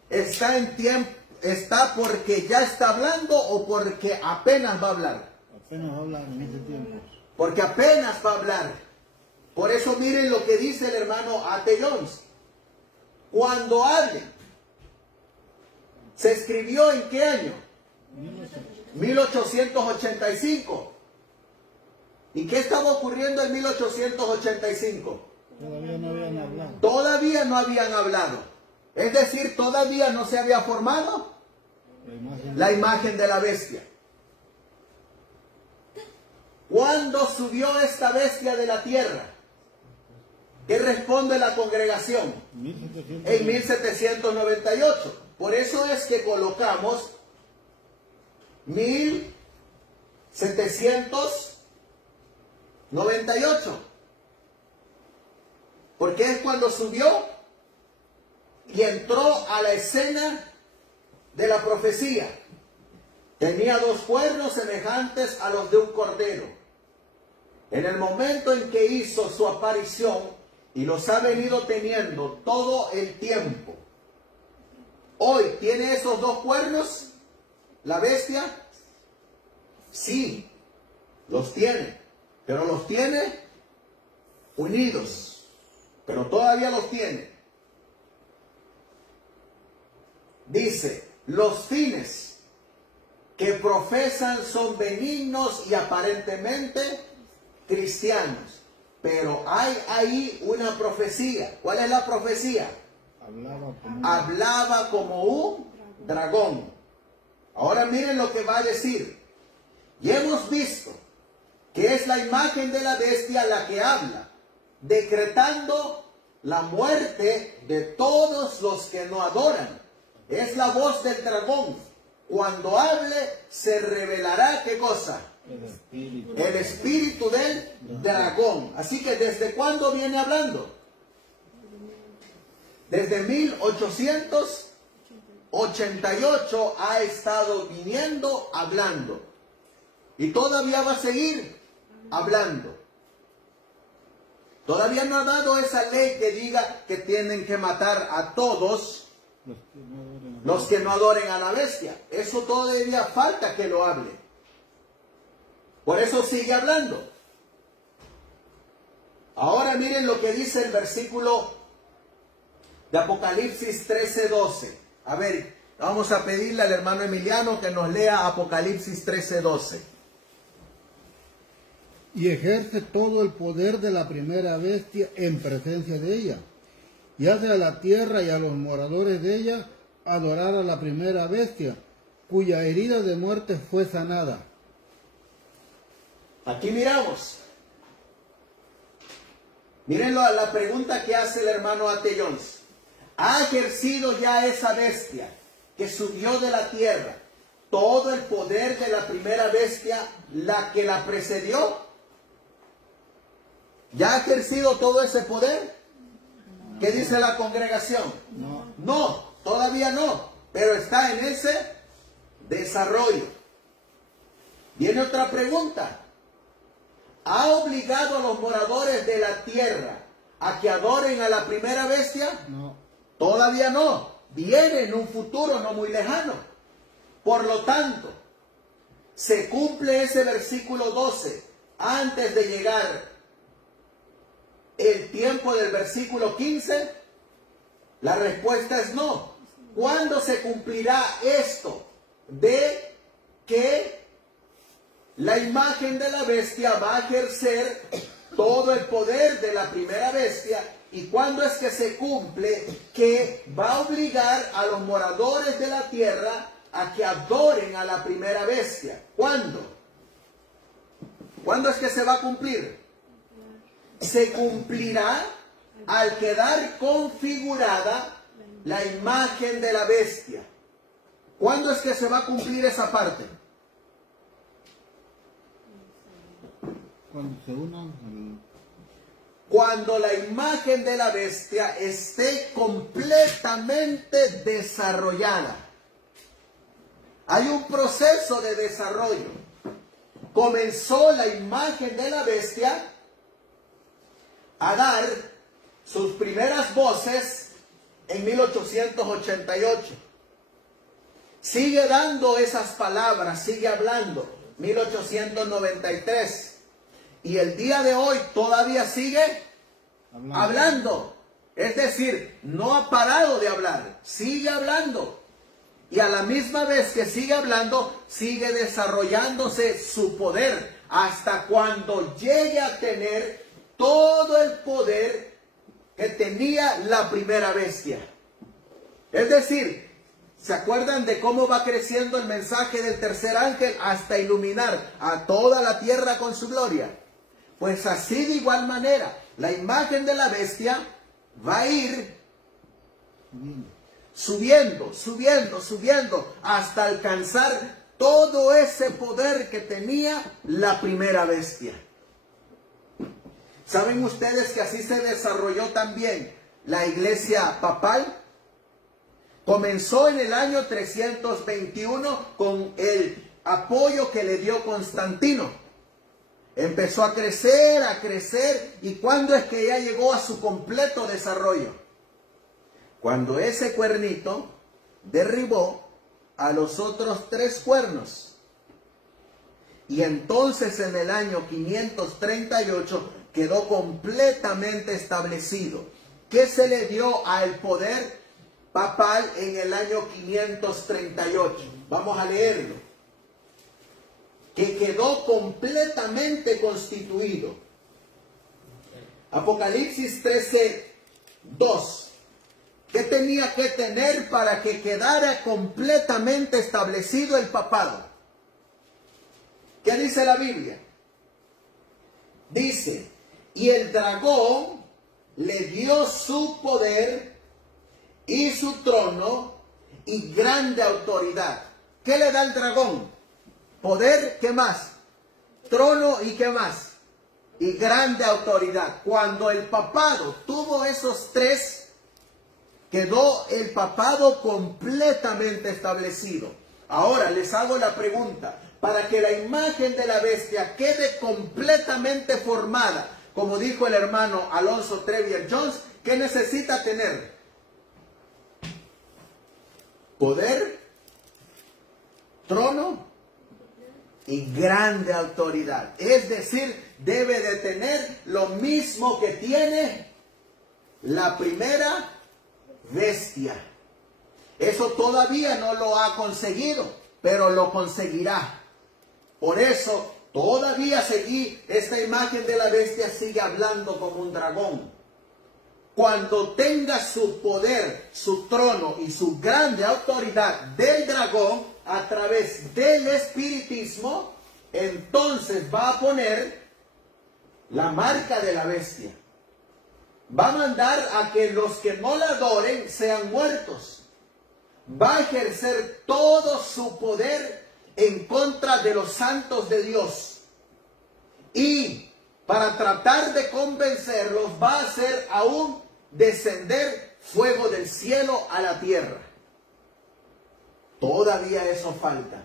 ¿está en tiempo, está porque ya está hablando o porque apenas va a hablar? Apenas va a hablar en ese tiempo. Porque apenas va a hablar. Por eso miren lo que dice el hermano A.T. Jones. Cuando hable. ¿Se escribió en qué año? 1885. ¿Y qué estaba ocurriendo en 1885? Todavía no habían hablado. Todavía no habían hablado. Es decir, todavía no se había formado la imagen de la bestia. ¿Cuándo subió esta bestia de la tierra? ¿Qué responde la congregación? En 1798. Por eso es que colocamos 1798. Porque es cuando subió y entró a la escena de la profecía. Tenía 2 cuernos semejantes a los de un cordero. En el momento en que hizo su aparición, y los ha venido teniendo todo el tiempo. Hoy, ¿tiene esos 2 cuernos la bestia? Sí, los tiene, pero los tiene unidos, pero todavía los tiene. Dice, los fines que profesan son benignos y aparentemente cristianos. Pero hay ahí una profecía. ¿Cuál es la profecía? Hablaba como un dragón. Ahora miren lo que va a decir. Y hemos visto que es la imagen de la bestia la que habla, decretando la muerte de todos los que no adoran. Es la voz del dragón. Cuando hable, se revelará, ¿qué cosa? El espíritu del dragón. Así que ¿desde cuándo viene hablando? Desde 1888 ha estado viniendo hablando. Y todavía va a seguir hablando. Todavía no ha dado esa ley que diga que tienen que matar a todos los que no adoren a la bestia. Eso todavía falta que lo hable. Por eso sigue hablando. Ahora miren lo que dice el versículo de Apocalipsis 13:12. A ver, vamos a pedirle al hermano Emiliano que nos lea Apocalipsis 13:12. Y ejerce todo el poder de la primera bestia en presencia de ella, y hace a la tierra y a los moradores de ella adorar a la primera bestia, cuya herida de muerte fue sanada. Aquí miramos Miren la pregunta que hace el hermano A.T. Jones. ¿Ha ejercido ya esa bestia que subió de la tierra todo el poder de la primera bestia, la que la precedió? ¿Ya ha ejercido todo ese poder? ¿Qué dice la congregación? No, todavía no, pero está en ese desarrollo. Viene otra pregunta. ¿Ha obligado a los moradores de la tierra a que adoren a la primera bestia? No. Todavía no. Viene en un futuro no muy lejano. Por lo tanto, se cumple ese versículo 12 antes de llegar el tiempo del versículo 15. La respuesta es no. ¿Cuándo se cumplirá esto de que la imagen de la bestia va a ejercer todo el poder de la primera bestia? ¿Y cuándo es que se cumple que va a obligar a los moradores de la tierra a que adoren a la primera bestia? ¿Cuándo? ¿Cuándo es que se va a cumplir? Se cumplirá al quedar configurada la imagen de la bestia. ¿Cuándo es que se va a cumplir esa parte? Cuando se unan. Cuando la imagen de la bestia esté completamente desarrollada. Hay un proceso de desarrollo. Comenzó la imagen de la bestia a dar sus primeras voces en 1888. Sigue dando esas palabras, sigue hablando, 1893. Y el día de hoy todavía sigue hablando. Es decir, no ha parado de hablar, sigue hablando. Y a la misma vez que sigue hablando, sigue desarrollándose su poder hasta cuando llegue a tener todo el poder que tenía la primera bestia. Es decir, ¿se acuerdan de cómo va creciendo el mensaje del tercer ángel hasta iluminar a toda la tierra con su gloria? Pues así de igual manera, la imagen de la bestia va a ir subiendo, subiendo, subiendo, hasta alcanzar todo ese poder que tenía la primera bestia. ¿Saben ustedes que así se desarrolló también la iglesia papal? Comenzó en el año 321 con el apoyo que le dio Constantino. Empezó a crecer, y ¿cuándo es que ya llegó a su completo desarrollo? Cuando ese cuernito derribó a los otros 3 cuernos. Y entonces en el año 538 quedó completamente establecido. ¿Qué se le dio al poder papal en el año 538? Vamos a leerlo. Que quedó completamente constituido. Apocalipsis 13:2. ¿Qué tenía que tener para que quedara completamente establecido el papado? ¿Qué dice la Biblia? Dice, y el dragón le dio su poder y su trono y grande autoridad. ¿Qué le da el dragón? Poder, ¿qué más? Trono y ¿qué más? Y grande autoridad. Cuando el papado tuvo esos 3, quedó el papado completamente establecido. Ahora les hago la pregunta. Para que la imagen de la bestia quede completamente formada, como dijo el hermano Alonso Trevier Jones, ¿qué necesita tener? Poder, trono y grande autoridad. Es decir, debe de tener lo mismo que tiene la primera bestia. Eso todavía no lo ha conseguido, pero lo conseguirá. Por eso, todavía esta imagen de la bestia sigue hablando como un dragón. Cuando tenga su poder, su trono y su grande autoridad del dragón, a través del espiritismo, entonces va a poner la marca de la bestia. va a mandar a que los que no la adoren sean muertos. Va a ejercer todo su poder en contra de los santos de Dios. Y para tratar de convencerlos va a hacer aún descender fuego del cielo a la tierra. Todavía eso falta.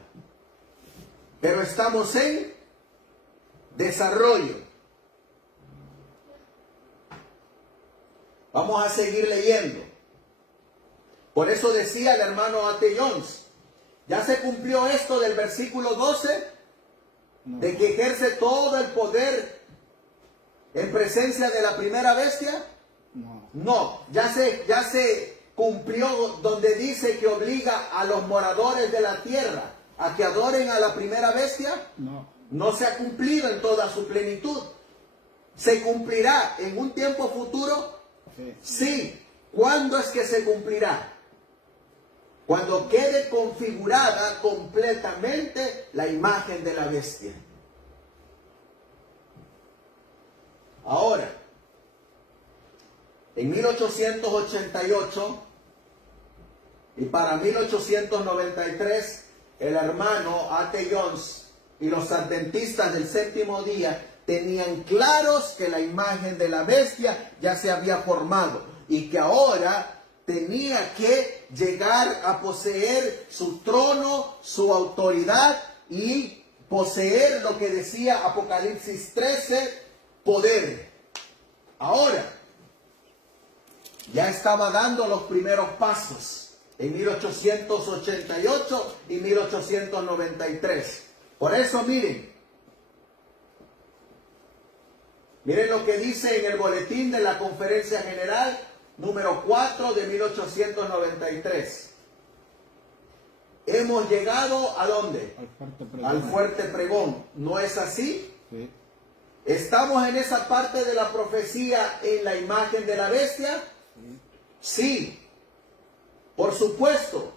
Pero estamos en desarrollo. Vamos a seguir leyendo. Por eso decía el hermano A.T. Jones, ya se cumplió esto del versículo 12, de que ejerce todo el poder en presencia de la primera bestia. No, ya se cumplió donde dice que obliga a los moradores de la tierra a que adoren a la primera bestia. No se ha cumplido en toda su plenitud. ¿Se cumplirá en un tiempo futuro? Sí. ¿Cuándo es que se cumplirá? Cuando quede configurada completamente la imagen de la bestia. Ahora, en 1888 y para 1893, el hermano A.T. Jones y los adventistas del séptimo día tenían claros que la imagen de la bestia ya se había formado y que ahora tenía que llegar a poseer su trono, su autoridad y poseer lo que decía Apocalipsis 13, poder. Ahora, ya estaba dando los primeros pasos en 1888 y 1893. Por eso miren lo que dice en el boletín de la Conferencia General número 4 de 1893. Hemos llegado ¿a dónde? Al fuerte pregón. ¿No es así? Sí. ¿Estamos en esa parte de la profecía en la imagen de la bestia? Sí, por supuesto.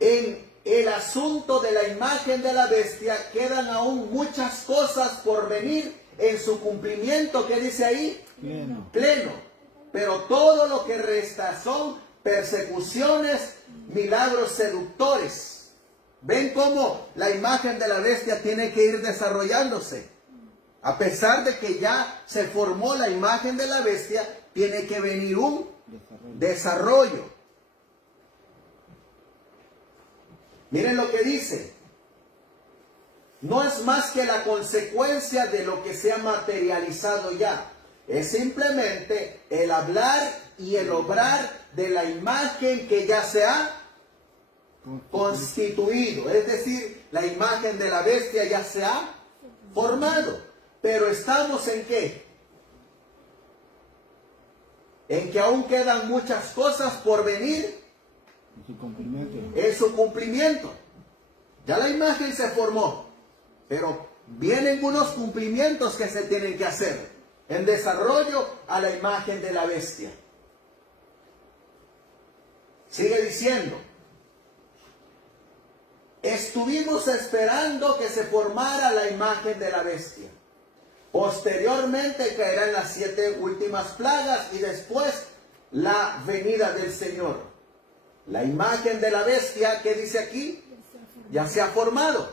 En el asunto de la imagen de la bestia quedan aún muchas cosas por venir en su cumplimiento. ¿Qué dice ahí? Pleno. Pero todo lo que resta son persecuciones, milagros seductores. ¿Ven cómo la imagen de la bestia tiene que ir desarrollándose? A pesar de que ya se formó la imagen de la bestia, tiene que venir un desarrollo. Miren lo que dice. No es más que la consecuencia de lo que se ha materializado ya. Es simplemente el hablar y el obrar de la imagen que ya se ha constituido. Es decir, la imagen de la bestia ya se ha formado. Pero estamos en ¿qué? En que aún quedan muchas cosas por venir en su cumplimiento. Ya la imagen se formó, pero vienen unos cumplimientos que se tienen que hacer en desarrollo a la imagen de la bestia. Sigue diciendo, estuvimos esperando que se formara la imagen de la bestia. Posteriormente caerán las 7 últimas plagas y después la venida del Señor. La imagen de la bestia, ¿qué dice aquí? Ya se ha formado.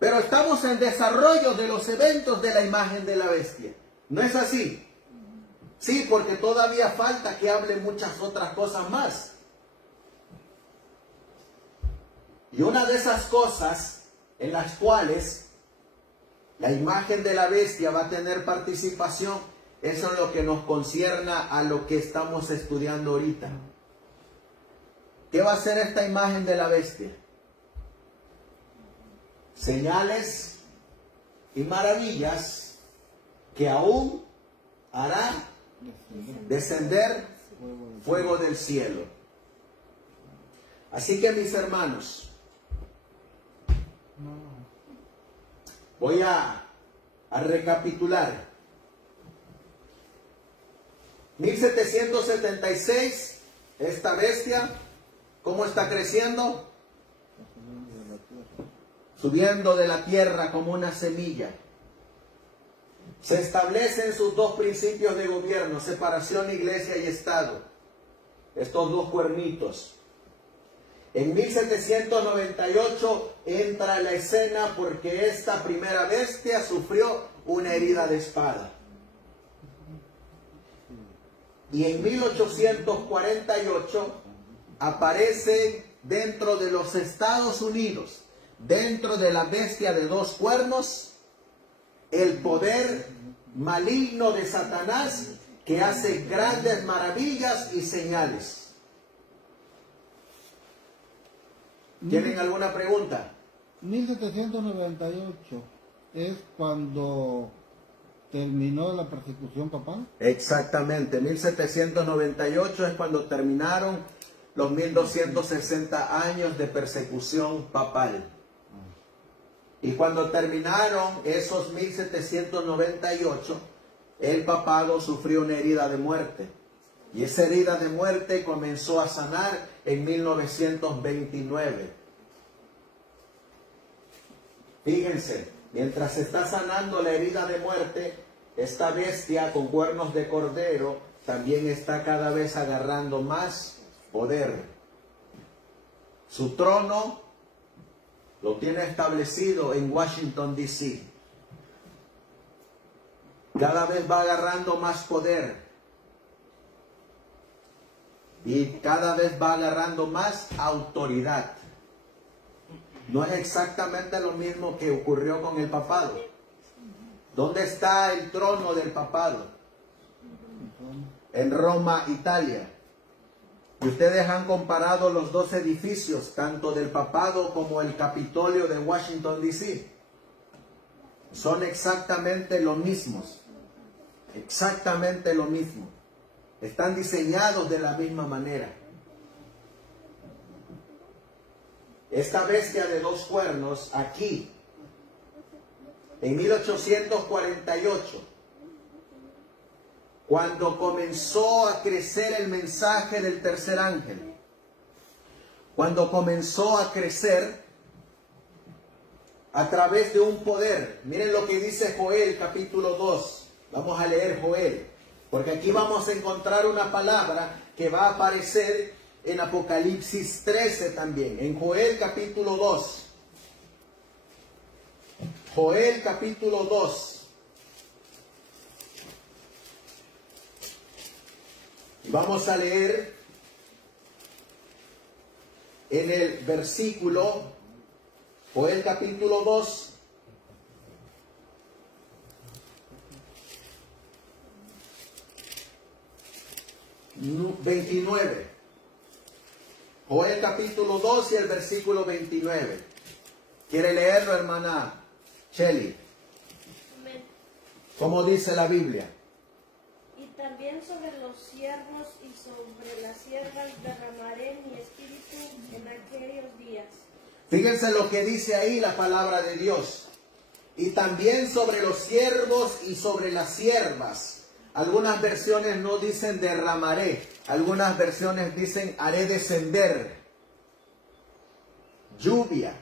Pero estamos en desarrollo de los eventos de la imagen de la bestia. ¿No es así? Sí, porque todavía falta que hable muchas otras cosas más. Y una de esas cosas en las cuales la imagen de la bestia va a tener participación, eso es lo que nos concierne a lo que estamos estudiando ahorita. ¿Qué va a hacer esta imagen de la bestia? Señales y maravillas que aún hará descender fuego del cielo. Así que mis hermanos, voy a recapitular. 1776, esta bestia, ¿cómo está creciendo? Subiendo de la tierra como una semilla. Se establecen sus dos principios de gobierno, separación iglesia y Estado. Estos dos cuernitos. En 1798 entra a la escena porque esta primera bestia sufrió una herida de espada. Y en 1848 aparece dentro de los Estados Unidos, dentro de la bestia de dos cuernos, el poder maligno de Satanás que hace grandes maravillas y señales. ¿Tienen alguna pregunta? 1798 es cuando terminó la persecución papal. Exactamente, 1798 es cuando terminaron los 1260 años de persecución papal. Y cuando terminaron esos 1798, el papado sufrió una herida de muerte. Y esa herida de muerte comenzó a sanar en 1929. Fíjense, mientras se está sanando la herida de muerte, esta bestia con cuernos de cordero también está cada vez agarrando más poder. Su trono lo tiene establecido en Washington, D.C. Cada vez va agarrando más poder. Y cada vez va agarrando más autoridad. No es exactamente lo mismo que ocurrió con el papado. ¿Dónde está el trono del papado? En Roma, Italia. Y ustedes han comparado los dos edificios, tanto del papado como el Capitolio de Washington, D.C. Son exactamente los mismos. Exactamente lo mismo. Están diseñados de la misma manera. Esta bestia de dos cuernos aquí, en 1848, cuando comenzó a crecer el mensaje del tercer ángel, cuando comenzó a crecer a través de un poder. Miren lo que dice Joel capítulo 2. Vamos a leer Joel, porque aquí vamos a encontrar una palabra que va a aparecer en Apocalipsis 13 también, en Joel capítulo 2. Joel capítulo 2. Vamos a leer en el versículo, Joel capítulo 2, ...29... Joel capítulo 2 y el versículo 29. ¿Quiere leerlo, hermana Shelly? Amén. ¿Cómo dice la Biblia? Y también sobre los siervos y sobre las siervas derramaré mi espíritu en aquellos días. Fíjense lo que dice ahí la palabra de Dios. Y también sobre los siervos y sobre las siervas. Algunas versiones no dicen derramaré. Algunas versiones dicen haré descender. Lluvia.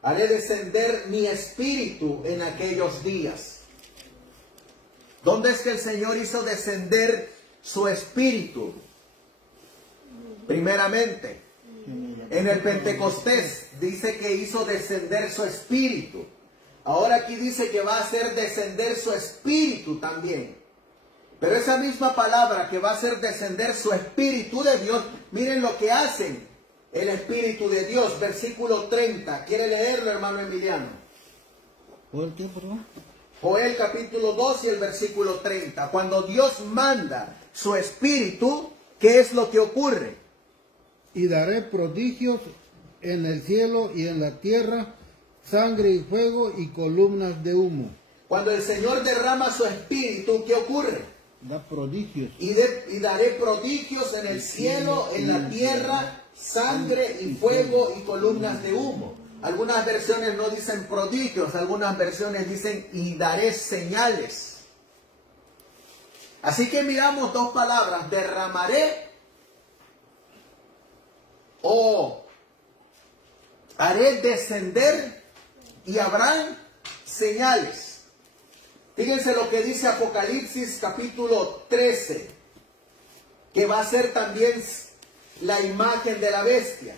Haré descender mi espíritu en aquellos días. ¿Dónde es que el Señor hizo descender su espíritu? Primeramente, en el Pentecostés dice que hizo descender su espíritu. Ahora aquí dice que va a hacer descender su espíritu también. Pero esa misma palabra que va a hacer descender su espíritu de Dios, miren lo que hacen el espíritu de Dios. Versículo 30. ¿Quiere leerlo, hermano Emiliano? ¿Por qué, perdón? Joel capítulo 2 y el versículo 30. Cuando Dios manda su espíritu, ¿qué es lo que ocurre? Y daré prodigios en el cielo y en la tierra, sangre y fuego y columnas de humo. Cuando el Señor derrama su espíritu, ¿qué ocurre? Da prodigios. Y daré prodigios en el cielo, en la tierra, sangre y fuego y columnas de humo. Algunas versiones no dicen prodigios, algunas versiones dicen y daré señales. Así que miramos dos palabras, derramaré o haré descender y habrán señales. Fíjense lo que dice Apocalipsis capítulo 13, que va a ser también la imagen de la bestia.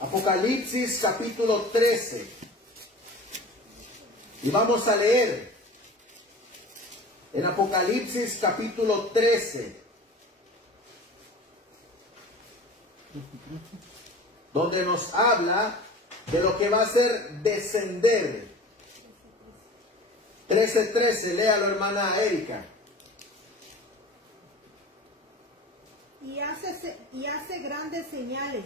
Apocalipsis capítulo 13. Y vamos a leer en Apocalipsis capítulo 13, donde nos habla de lo que va a ser descender. 13:13, léalo, hermana Erika. Y hace grandes señales,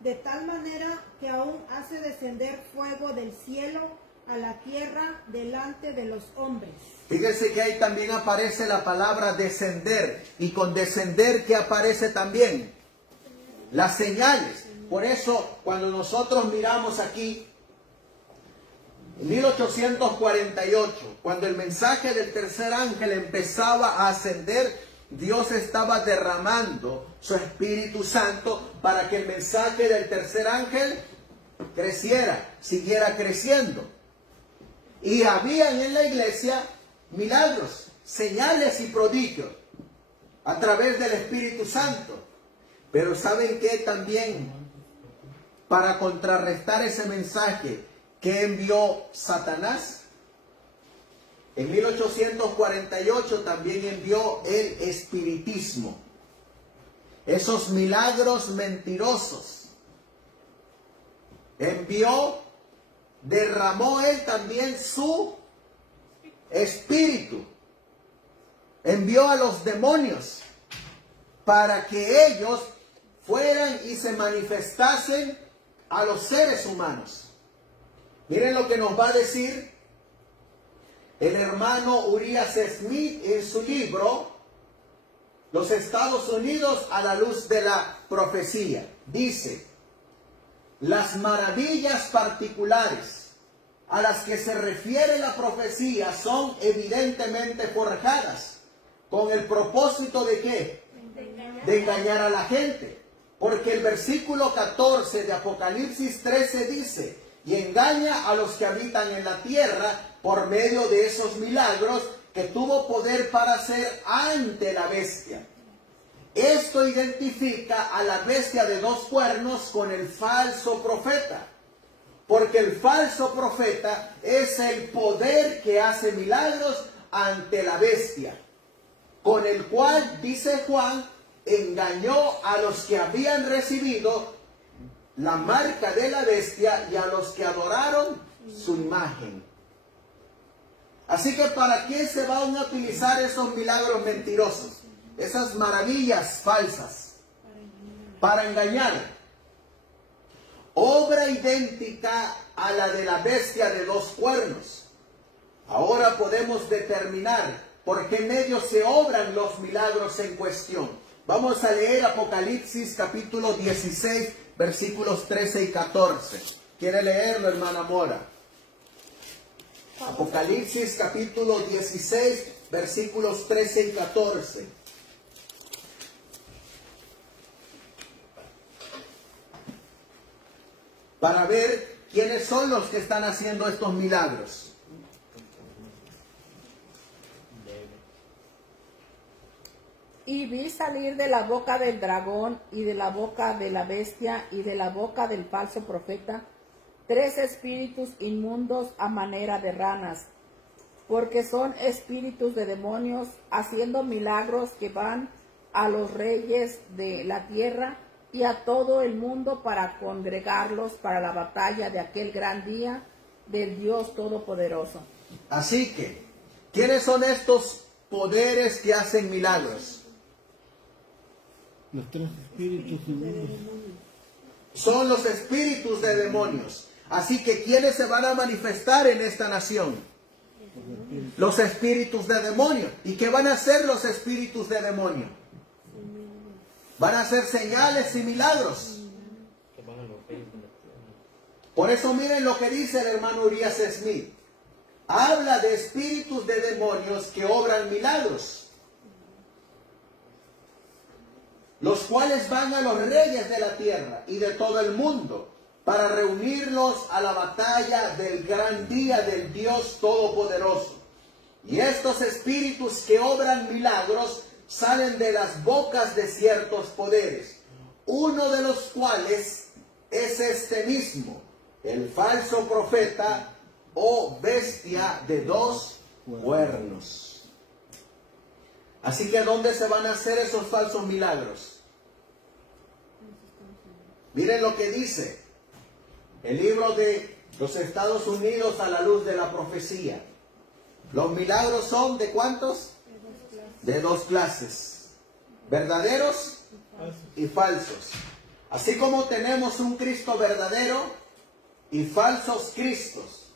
de tal manera que aún hace descender fuego del cielo a la tierra delante de los hombres. Fíjense que ahí también aparece la palabra descender. Y con descender, ¿qué aparece también? Las señales. Por eso, cuando nosotros miramos aquí, en 1848, cuando el mensaje del tercer ángel empezaba a ascender, Dios estaba derramando su Espíritu Santo para que el mensaje del tercer ángel creciera, siguiera creciendo. Y habían en la iglesia milagros, señales y prodigios a través del Espíritu Santo. Pero ¿saben qué? También para contrarrestar ese mensaje que envió Satanás, en 1848 también envió el espiritismo. Esos milagros mentirosos. Derramó él también su espíritu. Envió a los demonios para que ellos fueran y se manifestasen a los seres humanos. Miren lo que nos va a decir el hermano Urias Smith en su libro Los Estados Unidos a la luz de la profecía. Dice: las maravillas particulares a las que se refiere la profecía son evidentemente forjadas con el propósito de ¿qué? De engañar a la gente. Porque el versículo 14 de Apocalipsis 13 dice: y engaña a los que habitan en la tierra por medio de esos milagros que tuvo poder para hacer ante la bestia. Esto identifica a la bestia de dos cuernos con el falso profeta. Porque el falso profeta es el poder que hace milagros ante la bestia, con el cual, dice Juan, engañó a los que habían recibido la marca de la bestia y a los que adoraron su imagen. Así que ¿para qué se van a utilizar esos milagros mentirosos? Esas maravillas falsas. Para engañar. Obra idéntica a la de la bestia de dos cuernos. Ahora podemos determinar por qué medio se obran los milagros en cuestión. Vamos a leer Apocalipsis capítulo 16, versículos 13 y 14. ¿Quiere leerlo, hermana Mora? Apocalipsis capítulo 16, versículos 13 y 14. Para ver quiénes son los que están haciendo estos milagros. Y vi salir de la boca del dragón y de la boca de la bestia y de la boca del falso profeta 3 espíritus inmundos a manera de ranas, porque son espíritus de demonios haciendo milagros que van a los reyes de la tierra y a todo el mundo para congregarlos para la batalla de aquel gran día del Dios Todopoderoso. Así que, ¿quiénes son estos poderes que hacen milagros? Los 3 espíritus inmundos. Son los espíritus de demonios. Así que, ¿quiénes se van a manifestar en esta nación? Los espíritus de demonios. ¿Y qué van a hacer los espíritus de demonios? Van a hacer señales y milagros. Por eso miren lo que dice el hermano Urias Smith. Habla de espíritus de demonios que obran milagros, los cuales van a los reyes de la tierra y de todo el mundo para reunirlos a la batalla del gran día del Dios Todopoderoso. Y estos espíritus que obran milagros salen de las bocas de ciertos poderes, uno de los cuales es este mismo, el falso profeta o bestia de dos cuernos. Así que ¿dónde se van a hacer esos falsos milagros? Miren lo que dice el libro de los Estados Unidos a la luz de la profecía. Los milagros son ¿de cuántos? De dos clases, verdaderos y falsos. Así como tenemos un Cristo verdadero y falsos Cristos,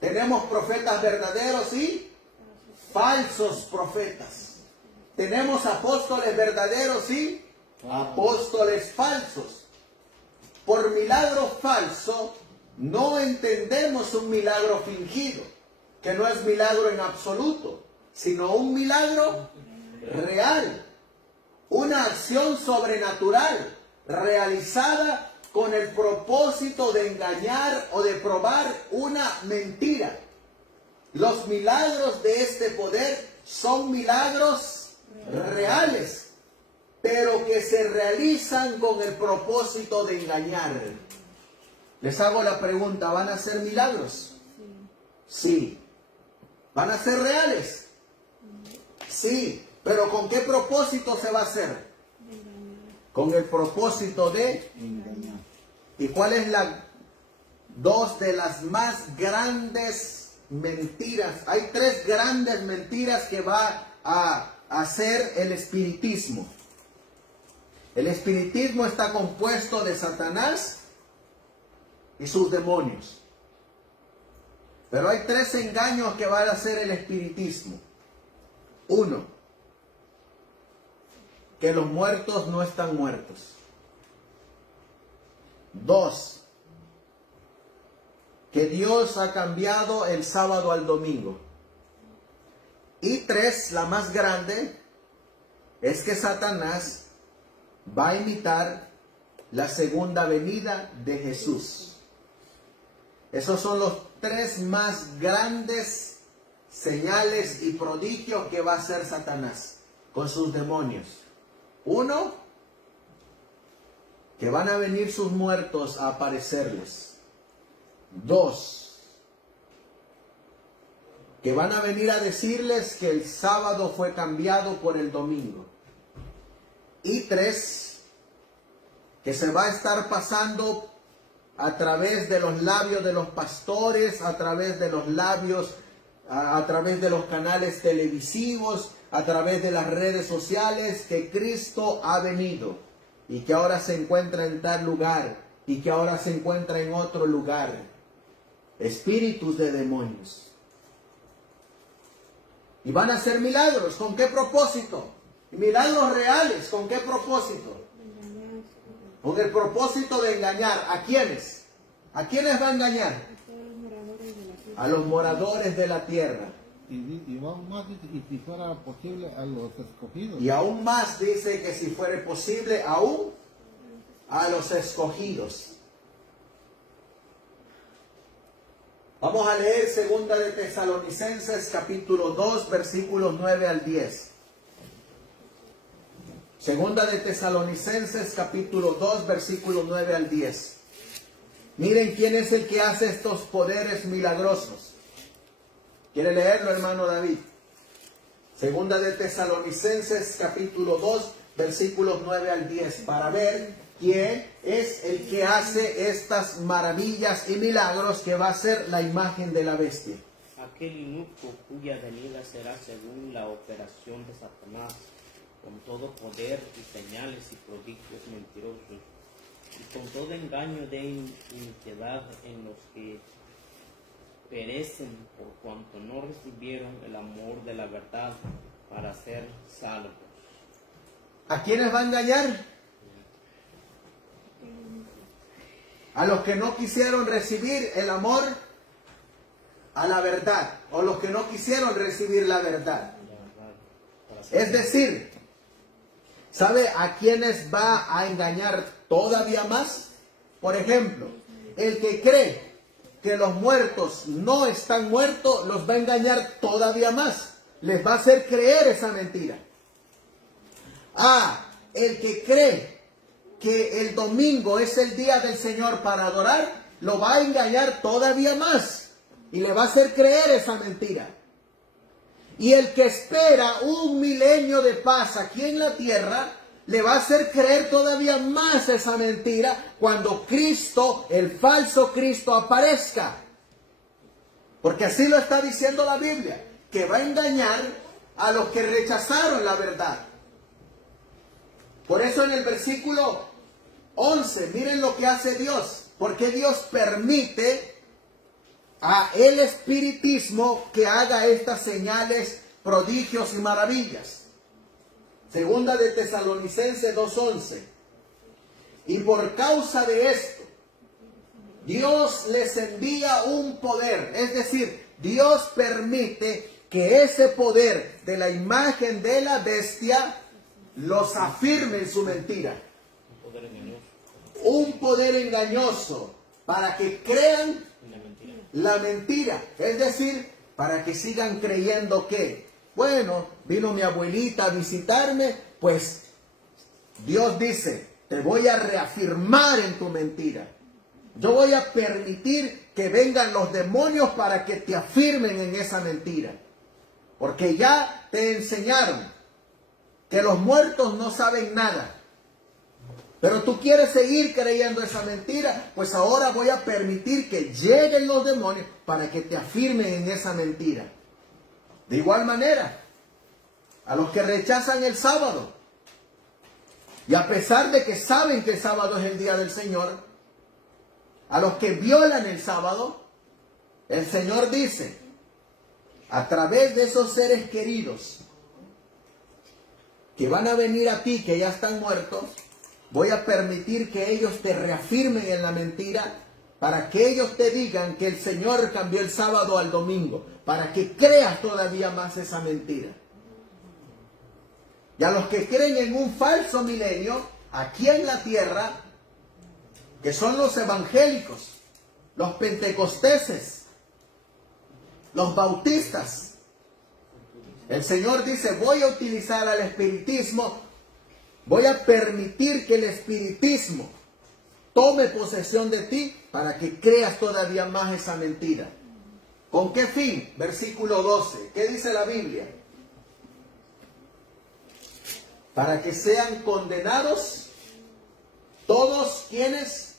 tenemos profetas verdaderos y falsos profetas. Tenemos apóstoles verdaderos y apóstoles falsos. Por milagro falso no entendemos un milagro fingido, que no es milagro en absoluto, sino un milagro real, una acción sobrenatural realizada con el propósito de engañar o de probar una mentira. Los milagros de este poder son milagros reales, pero que se realizan con el propósito de engañar. Les hago la pregunta, ¿van a ser milagros? Sí. ¿Van a ser reales? Sí. ¿Pero con qué propósito se va a hacer? Con el propósito de engañar. ¿Y cuál es la dos de las más grandes mentiras? Hay tres grandes mentiras que va a hacer el espiritismo. El espiritismo está compuesto de Satanás y sus demonios. Pero hay tres engaños que va a hacer el espiritismo. Uno, que los muertos no están muertos. Dos, que Dios ha cambiado el sábado al domingo. Y tres, la más grande, es que Satanás va a imitar la segunda venida de Jesús. Esos son los tres más grandes señales y prodigios que va a hacer Satanás con sus demonios. Uno, que van a venir sus muertos a aparecerles. Dos, que van a venir a decirles que el sábado fue cambiado por el domingo. Y tres, que se va a estar pasando a través de los labios de los pastores, a través de los labios, a través de los canales televisivos, a través de las redes sociales, que Cristo ha venido y que ahora se encuentra en tal lugar y que ahora se encuentra en otro lugar. Espíritus de demonios. Y van a hacer milagros. ¿Con qué propósito? Milagros reales. ¿Con qué propósito? Con el propósito de engañar. ¿A quiénes? ¿A quiénes va a engañar? A los moradores de la tierra. Y aún más, y si fuera posible, a los escogidos. Y aún más dice que si fuera posible, aún a los escogidos. Vamos a leer 2 de Tesalonicenses capítulo 2 versículos 9 al 10. 2 de Tesalonicenses capítulo 2 versículos 9 al 10. Miren quién es el que hace estos poderes milagrosos. ¿Quiere leerlo, hermano David? 2 de Tesalonicenses capítulo 2 versículos 9 al 10, para ver quién es el que hace estas maravillas y milagros que va a ser la imagen de la bestia. Aquel inicuo cuya venida será según la operación de Satanás, con todo poder y señales y prodigios mentirosos, y con todo engaño de iniquidad en los que perecen por cuanto no recibieron el amor de la verdad para ser salvos. ¿A quiénes va a engañar? A los que no quisieron recibir el amor a la verdad, o los que no quisieron recibir la verdad. Es decir, ¿sabe a quiénes va a engañar todavía más? Por ejemplo, el que cree que los muertos no están muertos, los va a engañar todavía más. Les va a hacer creer esa mentira. El que cree que el domingo es el día del Señor para adorar, lo va a engañar todavía más y le va a hacer creer esa mentira. Y el que espera un milenio de paz aquí en la tierra, le va a hacer creer todavía más esa mentira cuando Cristo, el falso Cristo, aparezca. Porque así lo está diciendo la Biblia, que va a engañar a los que rechazaron la verdad. Por eso en el versículo 11, miren lo que hace Dios. Porque Dios permite a el espiritismo que haga estas señales, prodigios y maravillas. Segunda de Tesalonicenses 2:11. Y por causa de esto, Dios les envía un poder. Es decir, Dios permite que ese poder de la imagen de la bestia los afirme en su mentira. Un poder engañoso para que crean la mentira. Es decir, para que sigan creyendo que, bueno, vino mi abuelita a visitarme, pues Dios dice, te voy a reafirmar en tu mentira. Yo voy a permitir que vengan los demonios para que te afirmen en esa mentira. Porque ya te enseñaron que los muertos no saben nada. Pero tú quieres seguir creyendo esa mentira, pues ahora voy a permitir que lleguen los demonios para que te afirmen en esa mentira. De igual manera, a los que rechazan el sábado, y a pesar de que saben que el sábado es el día del Señor, a los que violan el sábado, el Señor dice, a través de esos seres queridos que van a venir a ti, que ya están muertos, voy a permitir que ellos te reafirmen en la mentira, para que ellos te digan que el Señor cambió el sábado al domingo, para que creas todavía más esa mentira. Y a los que creen en un falso milenio, aquí en la tierra, que son los evangélicos, los pentecosteses, los bautistas, el Señor dice, voy a utilizar al espiritismo, voy a permitir que el espiritismo tome posesión de ti para que creas todavía más esa mentira. ¿Con qué fin? Versículo 12. ¿Qué dice la Biblia? Para que sean condenados todos quienes,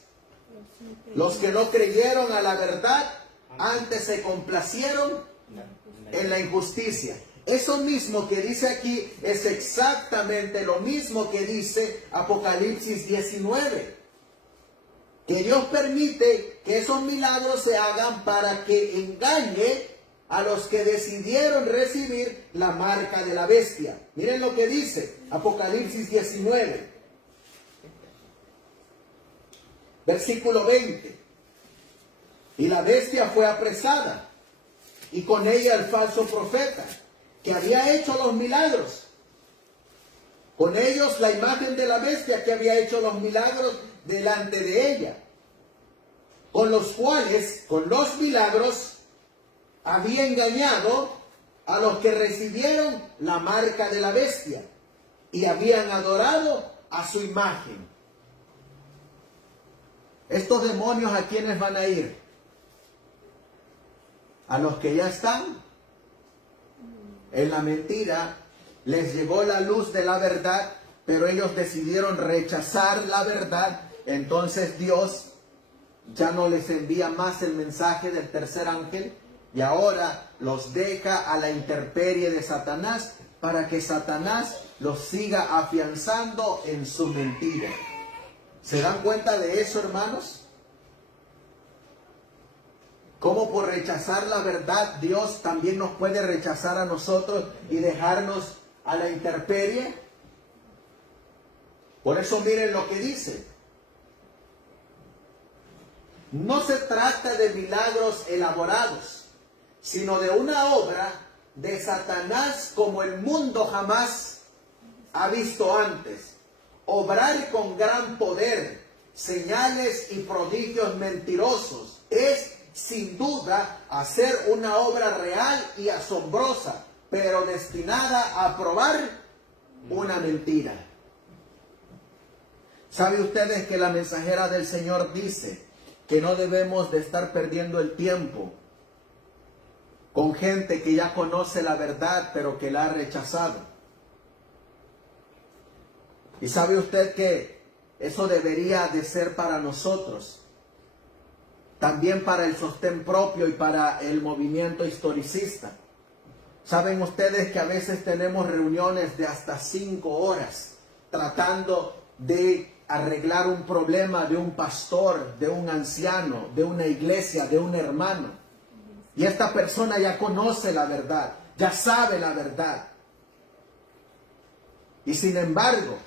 los que no creyeron a la verdad, antes se complacieron en la injusticia. Eso mismo que dice aquí es exactamente lo mismo que dice Apocalipsis 19. Que Dios permite que esos milagros se hagan para que engañe a los que decidieron recibir la marca de la bestia. Miren lo que dice Apocalipsis 19. Versículo 20. Y la bestia fue apresada, y con ella el falso profeta, que había hecho los milagros. Con ellos la imagen de la bestia que había hecho los milagros delante de ella. Con los cuales, con los milagros, había engañado a los que recibieron la marca de la bestia y habían adorado a su imagen. Estos demonios, ¿a quiénes van a ir? A los que ya están en la mentira. Les llegó la luz de la verdad, pero ellos decidieron rechazar la verdad. Entonces Dios ya no les envía más el mensaje del tercer ángel, y ahora los deja a la intemperie de Satanás, para que Satanás los siga afianzando en su mentira. ¿Se dan cuenta de eso, hermanos? Cómo por rechazar la verdad, Dios también nos puede rechazar a nosotros y dejarnos a la intemperie. Por eso miren lo que dice. No se trata de milagros elaborados, sino de una obra de Satanás como el mundo jamás ha visto antes. Obrar con gran poder, señales y prodigios mentirosos. Es sin duda a hacer una obra real y asombrosa, pero destinada a probar una mentira. ¿Sabe ustedes que la mensajera del Señor dice que no debemos de estar perdiendo el tiempo con gente que ya conoce la verdad, pero que la ha rechazado? Y sabe usted que eso debería de ser para nosotros, también para el sostén propio y para el movimiento historicista. Saben ustedes que a veces tenemos reuniones de hasta 5 horas tratando de arreglar un problema de un pastor, de un anciano, de una iglesia, de un hermano. Y esta persona ya conoce la verdad, ya sabe la verdad. Y sin embargo,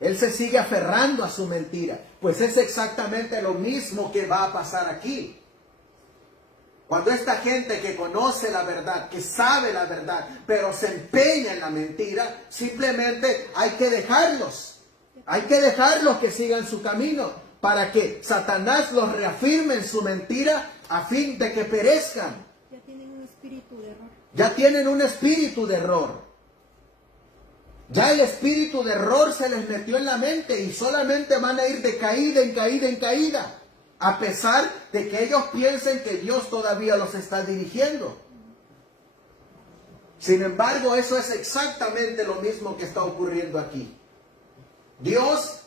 él se sigue aferrando a su mentira. Pues es exactamente lo mismo que va a pasar aquí. Cuando esta gente que conoce la verdad, que sabe la verdad, pero se empeña en la mentira, simplemente hay que dejarlos. Hay que dejarlos que sigan su camino para que Satanás los reafirme en su mentira a fin de que perezcan. Ya tienen un espíritu de error. Ya tienen un espíritu de error. Ya el espíritu de error se les metió en la mente y solamente van a ir de caída en caída en caída, a pesar de que ellos piensen que Dios todavía los está dirigiendo. Sin embargo, eso es exactamente lo mismo que está ocurriendo aquí. Dios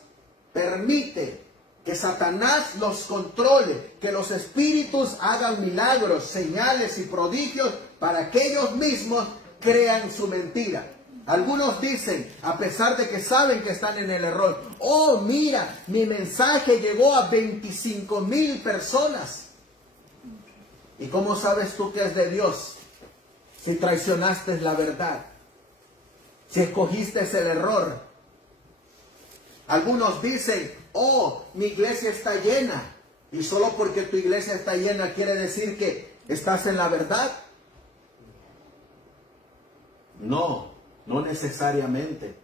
permite que Satanás los controle, que los espíritus hagan milagros, señales y prodigios para que ellos mismos crean su mentira. Algunos dicen, a pesar de que saben que están en el error, oh, mira, mi mensaje llegó a 25,000 personas. ¿Y cómo sabes tú que es de Dios? Si traicionaste la verdad, si escogiste el error. Algunos dicen, oh, mi iglesia está llena. Y solo porque tu iglesia está llena quiere decir que estás en la verdad. No, no necesariamente.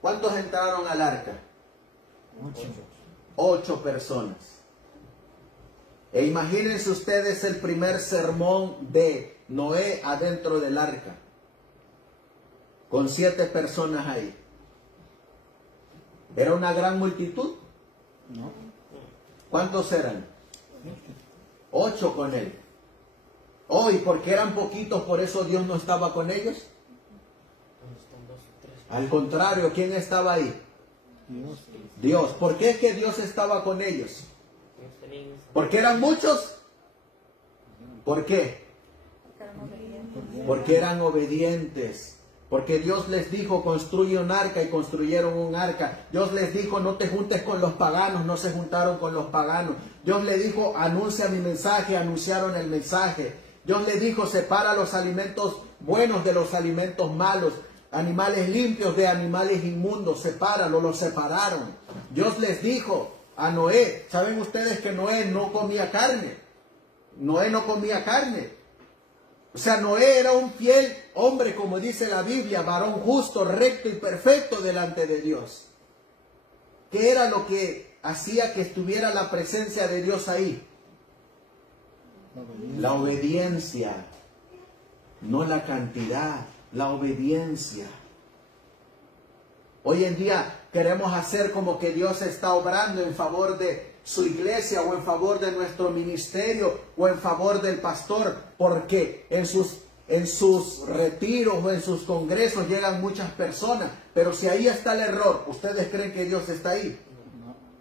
¿Cuántos entraron al arca? 8 personas. E imagínense ustedes el primer sermón de Noé adentro del arca, con 7 personas ahí. ¿Era una gran multitud? No. ¿Cuántos eran? 8 con él. Oh, y porque eran poquitos, por eso Dios no estaba con ellos. Al contrario, ¿quién estaba ahí? Dios. Dios. ¿Por qué es que Dios estaba con ellos? ¿Porque eran muchos? ¿Por qué? Porque eran obedientes. Porque Dios les dijo, construye un arca, y construyeron un arca. Dios les dijo, no te juntes con los paganos, no se juntaron con los paganos. Dios les dijo, anuncia mi mensaje, anunciaron el mensaje. Dios les dijo, separa los alimentos buenos de los alimentos malos, animales limpios de animales inmundos, sepáralo, los separaron. Dios les dijo a Noé, ¿saben ustedes que Noé no comía carne? Noé no comía carne. O sea, Noé era un fiel hombre, como dice la Biblia, varón justo, recto y perfecto delante de Dios. ¿Qué era lo que hacía que estuviera la presencia de Dios ahí? La obediencia, no la cantidad, la obediencia. Hoy en día queremos hacer como que Dios está obrando en favor de su iglesia o en favor de nuestro ministerio o en favor del pastor, porque en sus retiros o en sus congresos llegan muchas personas, pero si ahí está el error, ¿ustedes creen que Dios está ahí?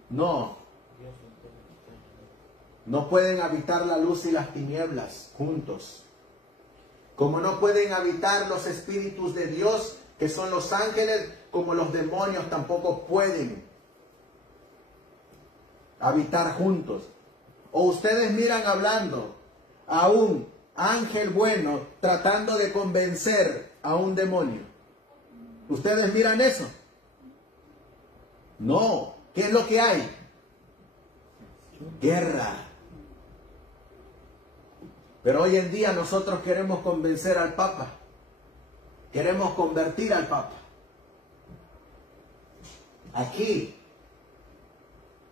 No. No pueden habitar la luz y las tinieblas juntos. Como no pueden habitar los espíritus de Dios, que son los ángeles, como los demonios tampoco pueden habitar juntos. O ustedes miran hablando a un ángel bueno tratando de convencer a un demonio. ¿Ustedes miran eso? No. ¿Qué es lo que hay? Guerra. Pero hoy en día nosotros queremos convencer al Papa. Queremos convertir al Papa. Aquí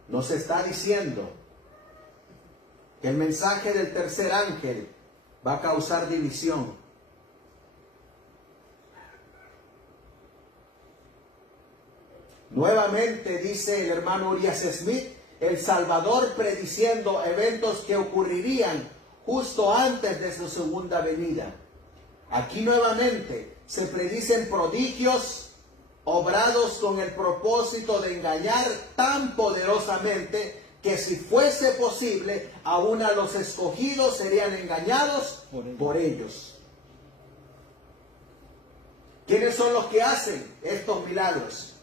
nos está diciendo que el mensaje del tercer ángel va a causar división. Nuevamente dice el hermano Urias Smith, el Salvador prediciendo eventos que ocurrirían justo antes de su segunda venida. Aquí nuevamente se predicen prodigios obrados con el propósito de engañar tan poderosamente que si fuese posible, aún a los escogidos serían engañados por ellos. ¿Quiénes son los que hacen estos milagros?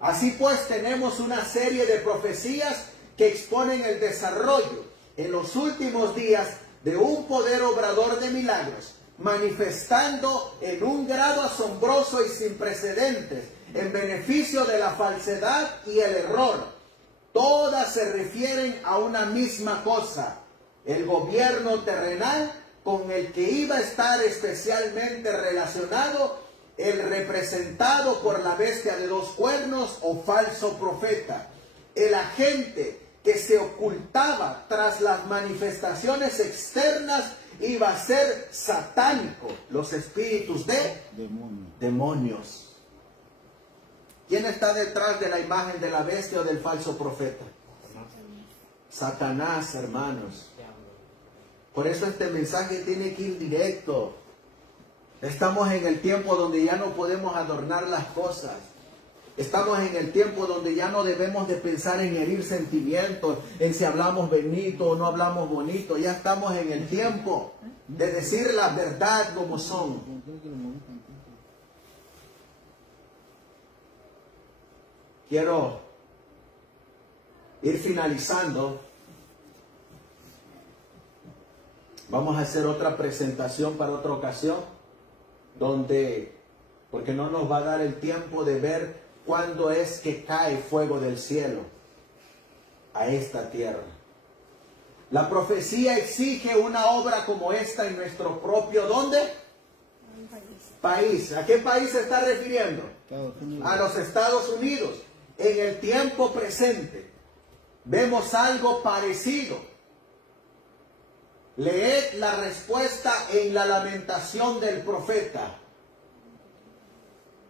Así pues, tenemos una serie de profecías que exponen el desarrollo en los últimos días de un poder obrador de milagros, manifestando en un grado asombroso y sin precedentes, en beneficio de la falsedad y el error. Todas se refieren a una misma cosa: el gobierno terrenal con el que iba a estar especialmente relacionado el representado por la bestia de dos cuernos o falso profeta, el agente que se ocultaba tras las manifestaciones externas iba a ser satánico, los espíritus de demonios. ¿Quién está detrás de la imagen de la bestia o del falso profeta? Satanás, hermanos. Por eso este mensaje tiene que ir directo. Estamos en el tiempo donde ya no podemos adornar las cosas. Estamos en el tiempo donde ya no debemos de pensar en herir sentimientos, en si hablamos bonito o no hablamos bonito. Ya estamos en el tiempo de decir la verdad como son. Quiero ir finalizando. Vamos a hacer otra presentación para otra ocasión, porque no nos va a dar el tiempo de ver cuándo es que cae fuego del cielo a esta tierra. La profecía exige una obra como esta en nuestro propio, ¿dónde? País. ¿A qué país se está refiriendo? A los Estados Unidos. En el tiempo presente vemos algo parecido. Leed la respuesta en la lamentación del profeta.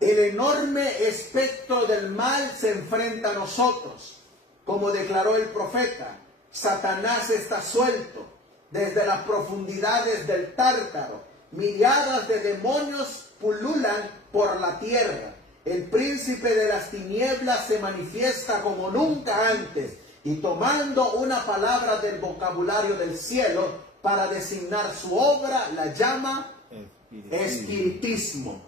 El enorme espectro del mal se enfrenta a nosotros. Como declaró el profeta, Satanás está suelto desde las profundidades del Tártaro. Milladas de demonios pululan por la tierra. El príncipe de las tinieblas se manifiesta como nunca antes, y tomando una palabra del vocabulario del cielo para designar su obra, la llama espiritismo.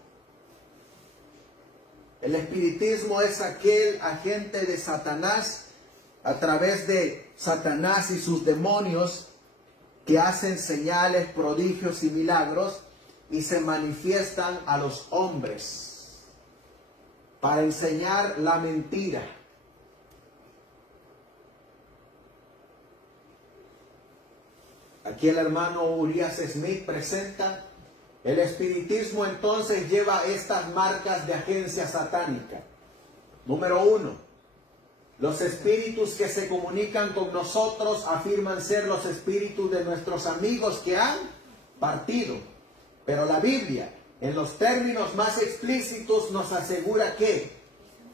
El espiritismo es aquel agente de Satanás, a través de Satanás y sus demonios, que hacen señales, prodigios y milagros y se manifiestan a los hombres para enseñar la mentira. Aquí el hermano Urias Smith presenta: el espiritismo entonces lleva estas marcas de agencia satánica. Número 1. Los espíritus que se comunican con nosotros afirman ser los espíritus de nuestros amigos que han partido. Pero la Biblia, en los términos más explícitos, nos asegura que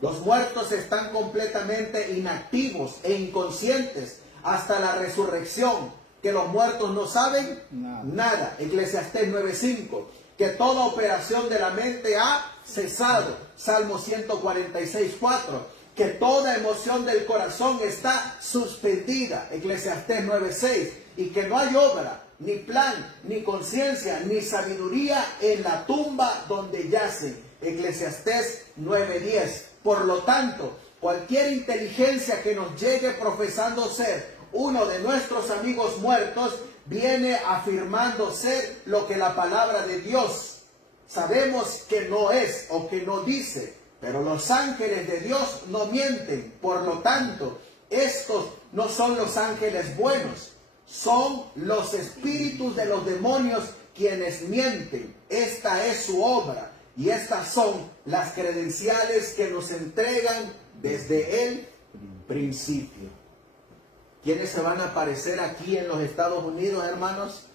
los muertos están completamente inactivos e inconscientes hasta la resurrección, que los muertos no saben nada. Eclesiastés 9:5, que toda operación de la mente ha cesado. Salmo 146:4, que toda emoción del corazón está suspendida. Eclesiastés 9:6, y que no hay obra, ni plan, ni conciencia, ni sabiduría en la tumba donde yacen. Eclesiastés 9:10. Por lo tanto, cualquier inteligencia que nos llegue profesando ser uno de nuestros amigos muertos, viene afirmando ser lo que la palabra de Dios sabemos que no es o que no dice. Pero los ángeles de Dios no mienten. Por lo tanto, estos no son los ángeles buenos, son los espíritus de los demonios quienes mienten. Esta es su obra y estas son las credenciales que nos entregan desde el principio. ¿Quiénes se van a aparecer aquí en los Estados Unidos, hermanos?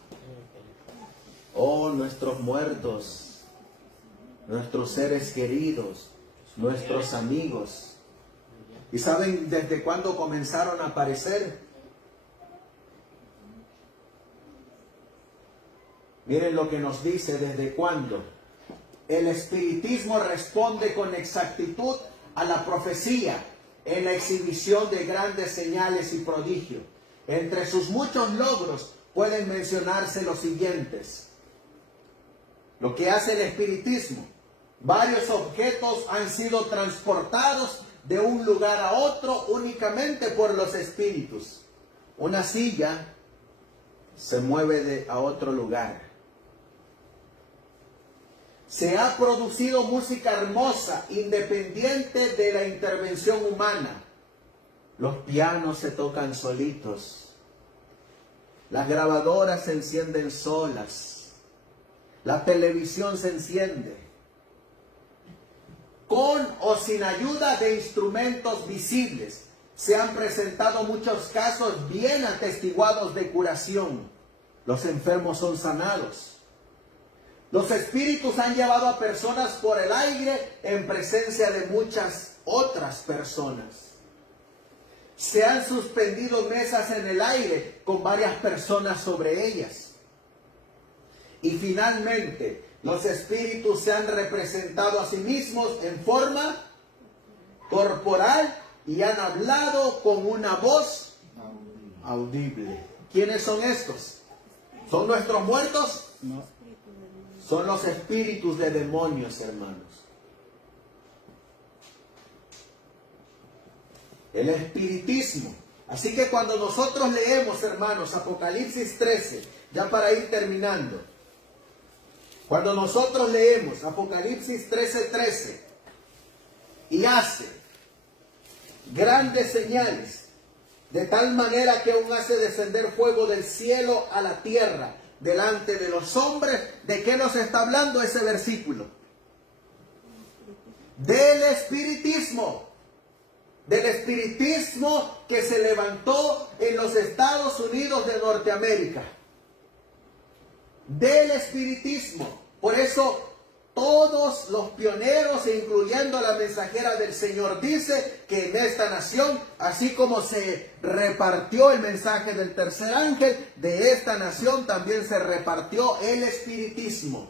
Oh, nuestros muertos, nuestros seres queridos, nuestros amigos. ¿Y saben desde cuándo comenzaron a aparecer? Miren lo que nos dice, ¿desde cuándo? El espiritismo responde con exactitud a la profecía en la exhibición de grandes señales y prodigios. Entre sus muchos logros pueden mencionarse los siguientes. Lo que hace el espiritismo: varios objetos han sido transportados de un lugar a otro únicamente por los espíritus. Una silla se mueve a otro lugar. Se ha producido música hermosa, independiente de la intervención humana. Los pianos se tocan solitos. Las grabadoras se encienden solas. La televisión se enciende. Con o sin ayuda de instrumentos visibles, se han presentado muchos casos bien atestiguados de curación. Los enfermos son sanados. Los espíritus han llevado a personas por el aire en presencia de muchas otras personas. Se han suspendido mesas en el aire con varias personas sobre ellas. Y finalmente, los espíritus se han representado a sí mismos en forma corporal y han hablado con una voz audible. ¿Quiénes son estos? ¿Son nuestros muertos? No. Son los espíritus de demonios, hermanos. El espiritismo. Así que cuando nosotros leemos, hermanos, Apocalipsis 13, ya para ir terminando, cuando nosotros leemos Apocalipsis 13:13 y hace grandes señales, de tal manera que aún hace descender fuego del cielo a la tierra, delante de los hombres, ¿de qué nos está hablando ese versículo? Del espiritismo. Del espiritismo que se levantó en los Estados Unidos de Norteamérica. Del espiritismo. Por eso todos los pioneros, incluyendo la mensajera del Señor, dice que en esta nación, así como se repartió el mensaje del tercer ángel, de esta nación también se repartió el espiritismo.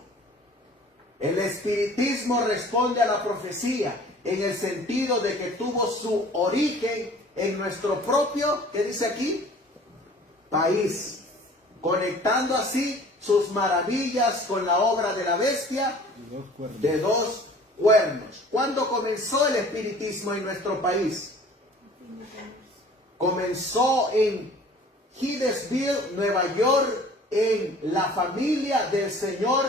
El espiritismo responde a la profecía en el sentido de que tuvo su origen en nuestro propio, ¿qué dice aquí? País, conectando así sus maravillas con la obra de la bestia de dos cuernos. ¿Cuándo comenzó el espiritismo en nuestro país? Comenzó en Hydesville, Nueva York, en la familia del señor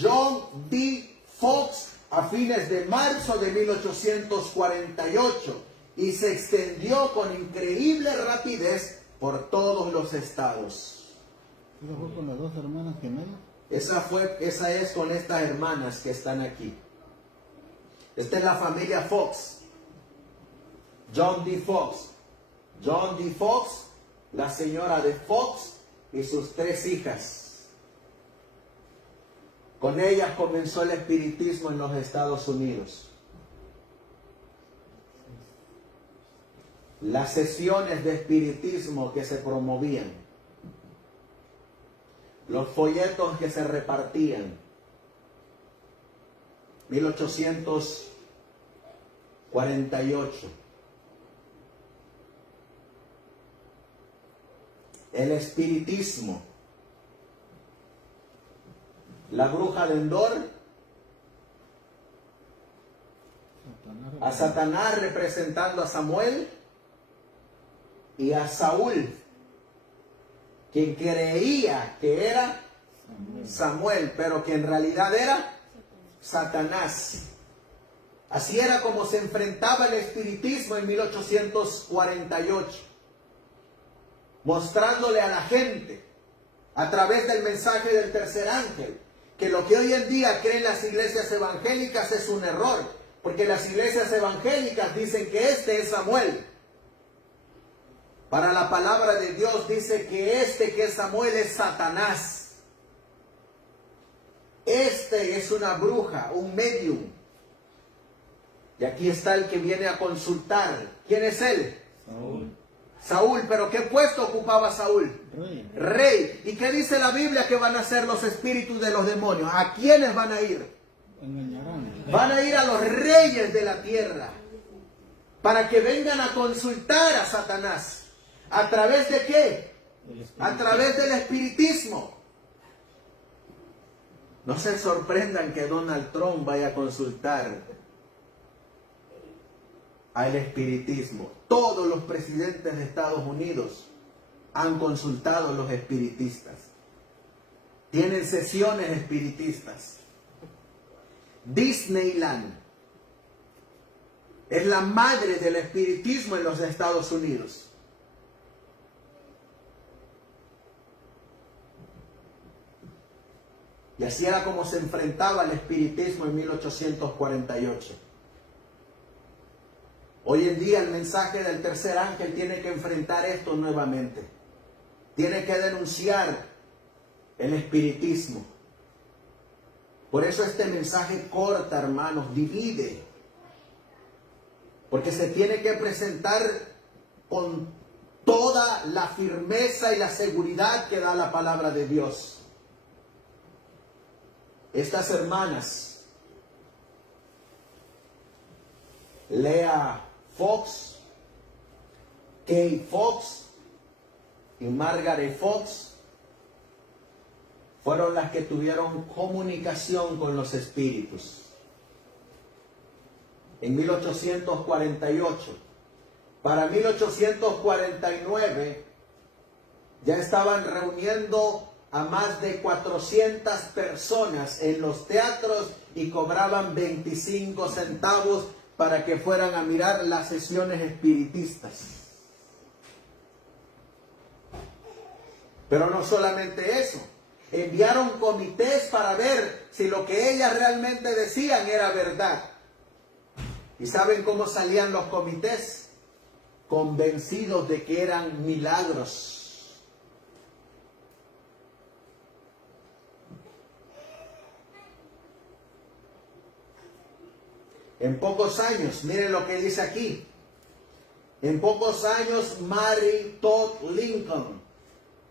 John D. Fox a fines de marzo de 1848 y se extendió con increíble rapidez por todos los estados. ¿Esa fue con las dos hermanas gemelas? Esa es con estas hermanas que están aquí. Esta es la familia Fox. John D. Fox. John D. Fox, la señora de Fox y sus 3 hijas. Con ellas comenzó el espiritismo en los Estados Unidos. Las sesiones de espiritismo que se promovían, los folletos que se repartían, 1848. El espiritismo. La bruja de Endor, a Satanás representando a Samuel y a Saúl, quien creía que era Samuel, pero que en realidad era Satanás. Así era como se enfrentaba el espiritismo en 1848, mostrándole a la gente a través del mensaje del tercer ángel que lo que hoy en día creen las iglesias evangélicas es un error, porque las iglesias evangélicas dicen que este es Samuel. Para la palabra de Dios dice que este que es Samuel es Satanás. Este es una bruja, un medium. Y aquí está el que viene a consultar. ¿Quién es él? Saúl, Saúl. ¿Pero qué puesto ocupaba Saúl? rey. Rey. ¿Y qué dice la Biblia que van a hacer los espíritus de los demonios? ¿A quiénes van a ir? Engañarán. Van a ir a los reyes de la tierra para que vengan a consultar a Satanás. ¿A través de qué? A través del espiritismo. No se sorprendan que Donald Trump vaya a consultar al espiritismo. Todos los presidentes de Estados Unidos han consultado a los espiritistas. Tienen sesiones espiritistas. Disneyland es la madre del espiritismo en los Estados Unidos. Y así era como se enfrentaba al espiritismo en 1848. Hoy en día el mensaje del tercer ángel tiene que enfrentar esto nuevamente. Tiene que denunciar el espiritismo. Por eso este mensaje corta, hermanos, divide. Porque se tiene que presentar con toda la firmeza y la seguridad que da la palabra de Dios. Estas hermanas, Lea Fox, Kay Fox y Margaret Fox, fueron las que tuvieron comunicación con los espíritus. En 1848. Para 1849 ya estaban reuniendo a más de 400 personas en los teatros y cobraban 25 centavos para que fueran a mirar las sesiones espiritistas. Pero no solamente eso, enviaron comités para ver si lo que ellas realmente decían era verdad. ¿Y saben cómo salían los comités? Convencidos de que eran milagros. En pocos años, miren lo que dice aquí. En pocos años, Mary Todd Lincoln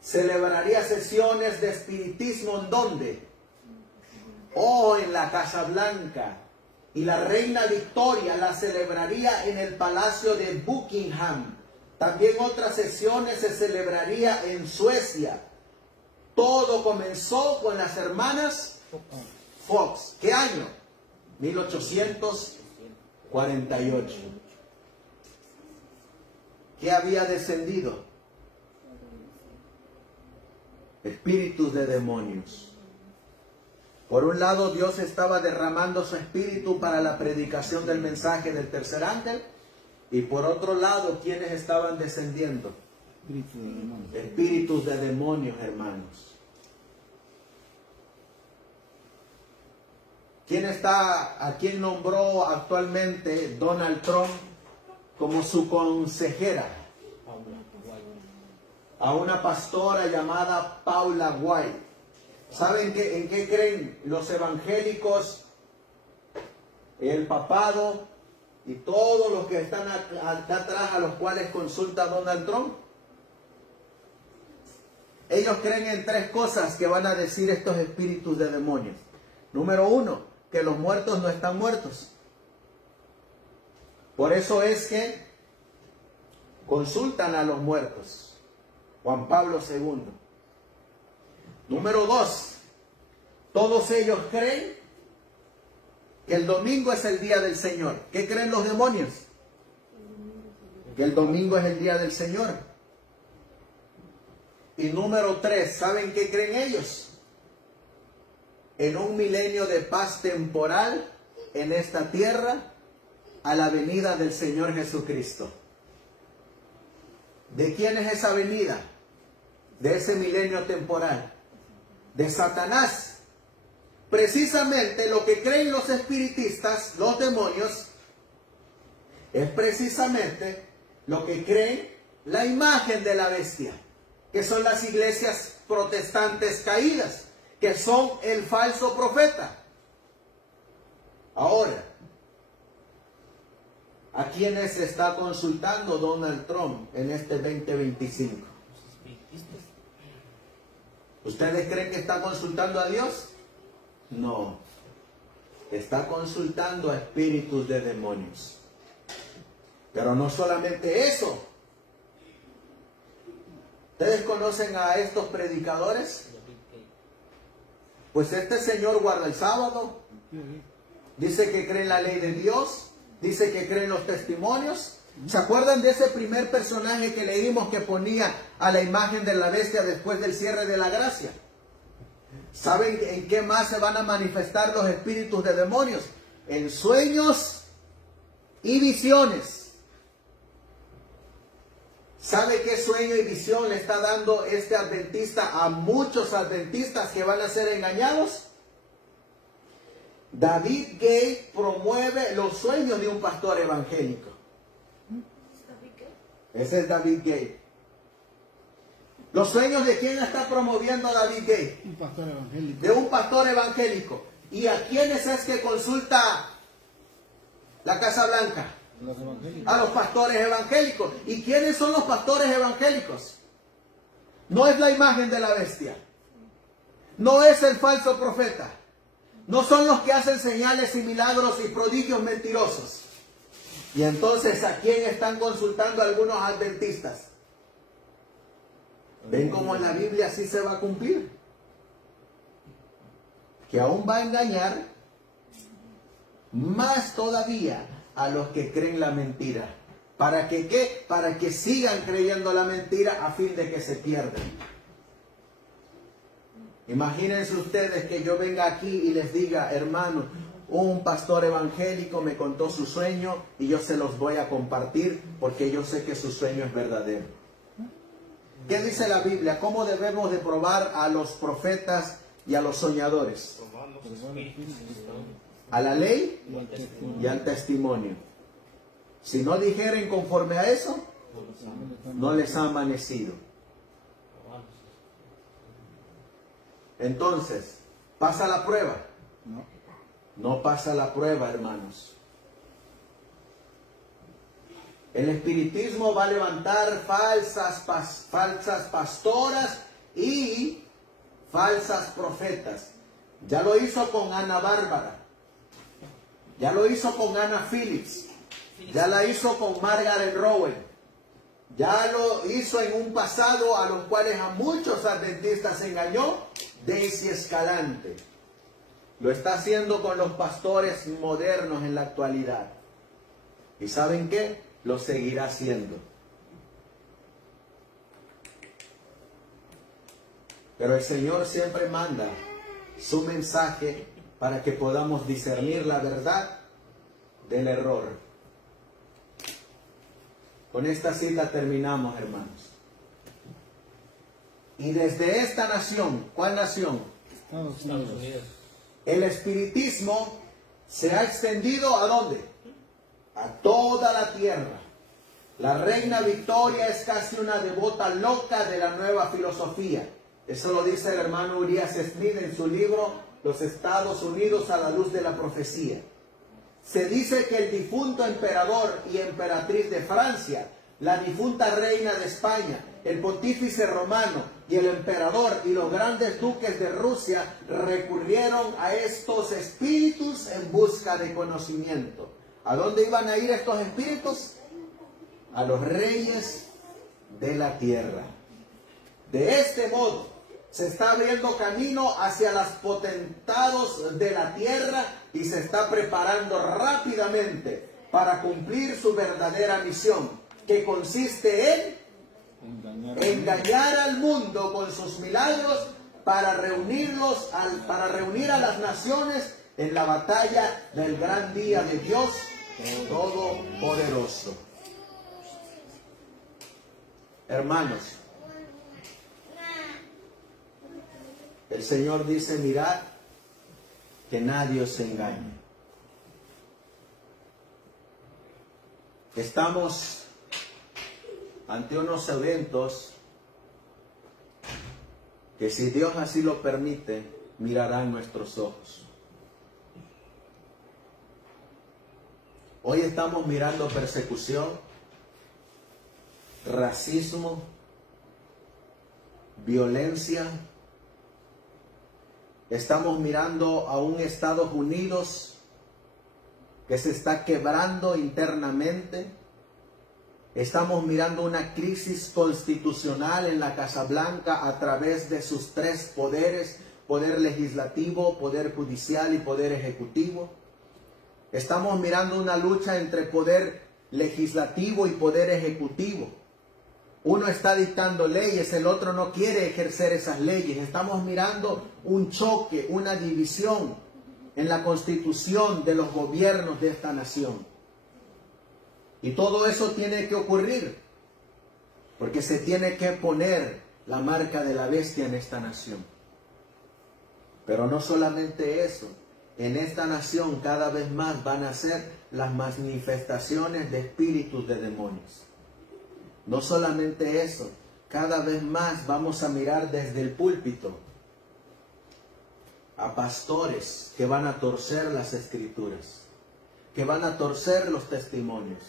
celebraría sesiones de espiritismo. ¿En dónde? En la Casa Blanca. Y la reina Victoria la celebraría en el Palacio de Buckingham. También otras sesiones se celebraría en Suecia. Todo comenzó con las hermanas Fox. ¿Qué año? 1848. ¿Qué había descendido? Espíritus de demonios. Por un lado, Dios estaba derramando su espíritu para la predicación del mensaje del tercer ángel. Y por otro lado, ¿quiénes estaban descendiendo? Espíritu de demonios. Espíritus de demonios, hermanos. ¿A quién nombró actualmente Donald Trump como su consejera? A una pastora llamada Paula White. ¿Saben en qué creen los evangélicos, el papado y todos los que están acá atrás a los cuales consulta Donald Trump? Ellos creen en tres cosas que van a decir estos espíritus de demonios. Número uno, que los muertos no están muertos. Por eso es que consultan a los muertos. Juan Pablo II. Número dos, todos ellos creen que el domingo es el día del Señor. ¿Qué creen los demonios? Que el domingo es el día del Señor. Y número tres, ¿saben qué creen ellos? En un milenio de paz temporal en esta tierra a la venida del Señor Jesucristo. ¿De quién es esa venida? De ese milenio temporal. De Satanás. Precisamente lo que creen los espiritistas, los demonios, es precisamente lo que creen la imagen de la bestia, que son las iglesias protestantes caídas, que son el falso profeta. Ahora, ¿a quiénes está consultando Donald Trump en este 2025? ¿Ustedes creen que está consultando a Dios? No. Está consultando a espíritus de demonios. Pero no solamente eso. ¿Ustedes conocen a estos predicadores? Pues este señor guarda el sábado. Dice que cree en la ley de Dios. Dice que cree en los testimonios. ¿Se acuerdan de ese primer personaje que leímos que ponía a la imagen de la bestia después del cierre de la gracia? ¿Saben en qué más se van a manifestar los espíritus de demonios? En sueños y visiones. ¿Sabe qué sueño y visión le está dando este adventista a muchos adventistas que van a ser engañados? David Gay promueve los sueños de un pastor evangélico. Ese es David Gay. ¿Los sueños de quién está promoviendo David Gay? Un pastor evangélico. De un pastor evangélico. ¿Y a quiénes es que consulta la Casa Blanca? Los evangélicos. A los pastores evangélicos. ¿Y quiénes son los pastores evangélicos? No es la imagen de la bestia. No es el falso profeta. No son los que hacen señales y milagros y prodigios mentirosos. Y entonces, ¿a quién están consultando algunos adventistas? ¿Ven cómo en la Biblia así se va a cumplir? Que aún va a engañar más todavía a los que creen la mentira. ¿Para que qué? Para que sigan creyendo la mentira a fin de que se pierdan. Imagínense ustedes que yo venga aquí y les diga, hermano, un pastor evangélico me contó su sueño y yo se los voy a compartir porque yo sé que su sueño es verdadero. ¿Qué dice la Biblia? ¿Cómo debemos de probar a los profetas y a los soñadores? A la ley y al testimonio. Si no dijeren conforme a eso, no les ha amanecido. Entonces, ¿pasa la prueba? No. No pasa la prueba, hermanos. El espiritismo va a levantar falsas pastoras y falsas profetas. Ya lo hizo con Ana Bárbara. Ya lo hizo con Anna Phillips. Ya la hizo con Margaret Rowan. Ya lo hizo en un pasado a los cuales a muchos adventistas engañó Daisy Escalante. Lo está haciendo con los pastores modernos en la actualidad. ¿Y saben qué? Lo seguirá haciendo. Pero el Señor siempre manda su mensaje para que podamos discernir la verdad del error. Con esta cita terminamos, hermanos. Y desde esta nación, ¿cuál nación? Estados Unidos. El espiritismo se ha extendido ¿a dónde? A toda la tierra. La reina Victoria es casi una devota loca de la nueva filosofía. Eso lo dice el hermano Urias Smith en su libro Los Estados Unidos a la luz de la profecía. Se dice que el difunto emperador y emperatriz de Francia, la difunta reina de España, el pontífice romano y el emperador y los grandes duques de Rusia recurrieron a estos espíritus en busca de conocimiento. ¿A dónde iban a ir estos espíritus? A los reyes de la tierra. De este modo, se está abriendo camino hacia los potentados de la tierra y se está preparando rápidamente para cumplir su verdadera misión, que consiste en engañar al mundo con sus milagros para reunir a las naciones en la batalla del gran día de Dios Todopoderoso. Hermanos, el Señor dice, mirad que nadie os engañe. Estamos ante unos eventos que, si Dios así lo permite, mirarán nuestros ojos. Hoy estamos mirando persecución, racismo, violencia. Estamos mirando a un Estados Unidos que se está quebrando internamente. Estamos mirando una crisis constitucional en la Casa Blanca a través de sus tres poderes: poder legislativo, poder judicial y poder ejecutivo. Estamos mirando una lucha entre poder legislativo y poder ejecutivo. Uno está dictando leyes, el otro no quiere ejercer esas leyes. Estamos mirando un choque, una división en la constitución de los gobiernos de esta nación. Y todo eso tiene que ocurrir, porque se tiene que poner la marca de la bestia en esta nación. Pero no solamente eso, en esta nación cada vez más van a ser las manifestaciones de espíritus de demonios. No solamente eso, cada vez más vamos a mirar desde el púlpito a pastores que van a torcer las escrituras, que van a torcer los testimonios,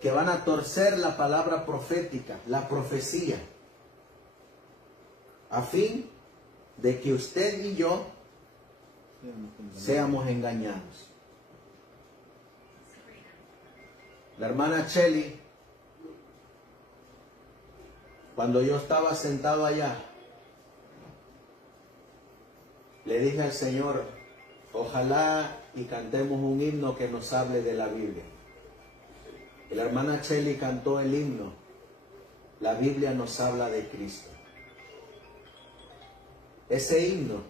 que van a torcer la palabra profética, la profecía, a fin de que usted y yo seamos engañados. La hermana Chely, cuando yo estaba sentado allá, le dije al Señor, ojalá y cantemos un himno que nos hable de la Biblia. Y la hermana Chely cantó el himno, la Biblia nos habla de Cristo. Ese himno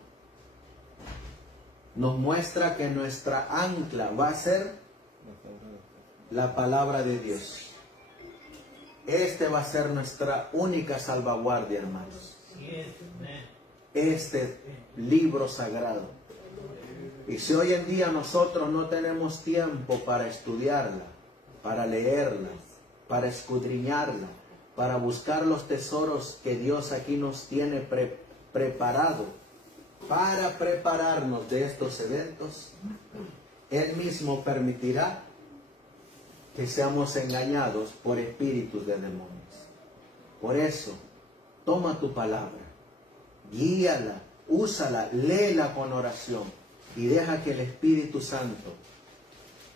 nos muestra que nuestra ancla va a ser la palabra de Dios. Este va a ser nuestra única salvaguardia, hermanos. Este libro sagrado. Y si hoy en día nosotros no tenemos tiempo para estudiarla, para leerla, para escudriñarla, para buscar los tesoros que Dios aquí nos tiene preparado para prepararnos de estos eventos, Él mismo permitirá que seamos engañados por espíritus de demonios. Por eso, toma tu palabra, guíala, úsala, léela con oración y deja que el Espíritu Santo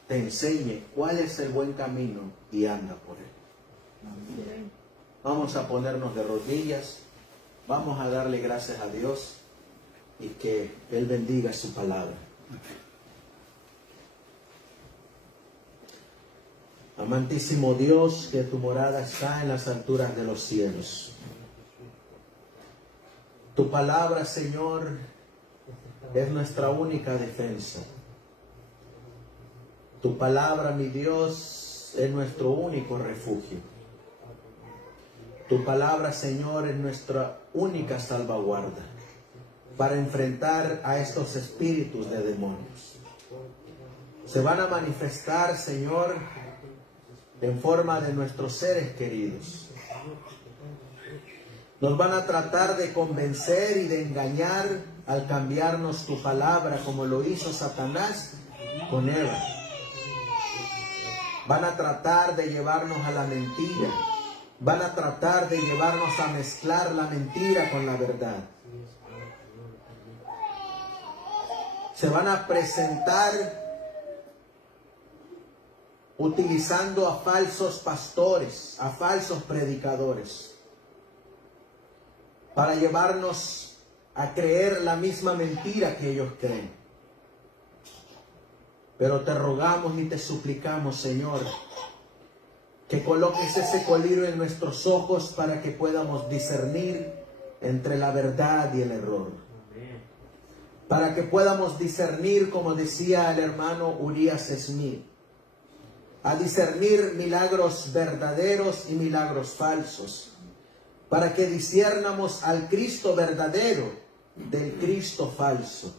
te enseñe cuál es el buen camino y anda por él. Vamos a ponernos de rodillas, vamos a darle gracias a Dios y que Él bendiga su palabra. Amantísimo Dios, que tu morada está en las alturas de los cielos. Tu palabra, Señor, es nuestra única defensa. Tu palabra, mi Dios, es nuestro único refugio. Tu palabra, Señor, es nuestra única salvaguarda para enfrentar a estos espíritus de demonios. Se van a manifestar, Señor, en forma de nuestros seres queridos. Nos van a tratar de convencer y de engañar al cambiarnos tu palabra, como lo hizo Satanás con Eva. Van a tratar de llevarnos a la mentira. Van a tratar de llevarnos a mezclar la mentira con la verdad. Se van a presentar utilizando a falsos pastores, a falsos predicadores, para llevarnos a creer la misma mentira que ellos creen. Pero te rogamos y te suplicamos, Señor, que coloques ese colírio en nuestros ojos para que podamos discernir entre la verdad y el error. Para que podamos discernir, como decía el hermano Urias Smith, a discernir milagros verdaderos y milagros falsos, para que disciernamos al Cristo verdadero del Cristo falso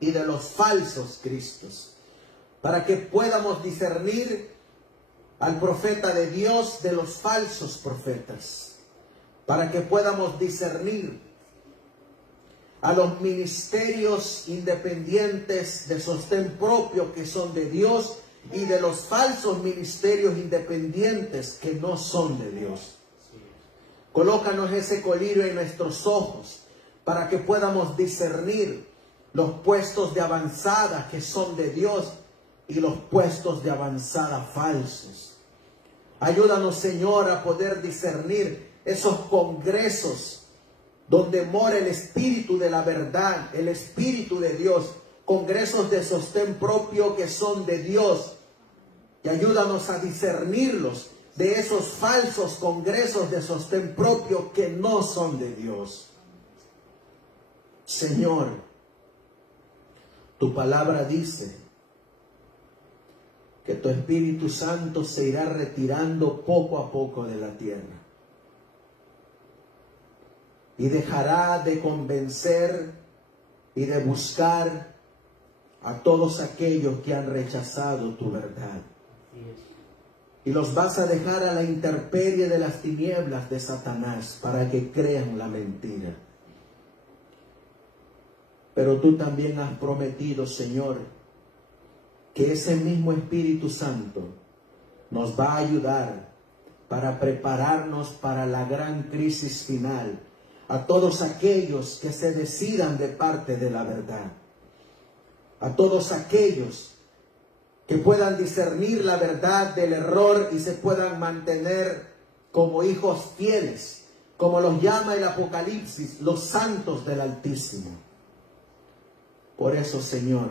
y de los falsos Cristos, para que podamos discernir al profeta de Dios de los falsos profetas, para que podamos discernir a los ministerios independientes de sostén propio que son de Dios y de los falsos ministerios independientes que no son de Dios. Colócanos ese colirio en nuestros ojos para que podamos discernir los puestos de avanzada que son de Dios y los puestos de avanzada falsos. Ayúdanos, Señor, a poder discernir esos congresos donde mora el Espíritu de la verdad, el Espíritu de Dios, congresos de sostén propio que son de Dios. Y ayúdanos a discernirlos de esos falsos congresos de sostén propio que no son de Dios. Señor, tu palabra dice que tu Espíritu Santo se irá retirando poco a poco de la tierra y dejará de convencer y de buscar a todos aquellos que han rechazado tu verdad. Y los vas a dejar a la intemperie de las tinieblas de Satanás para que crean la mentira. Pero tú también has prometido, Señor, que ese mismo Espíritu Santo nos va a ayudar para prepararnos para la gran crisis final, a todos aquellos que se decidan de parte de la verdad, a todos aquellos que puedan discernir la verdad del error y se puedan mantener como hijos fieles, como los llama el Apocalipsis, los santos del Altísimo. Por eso, Señor,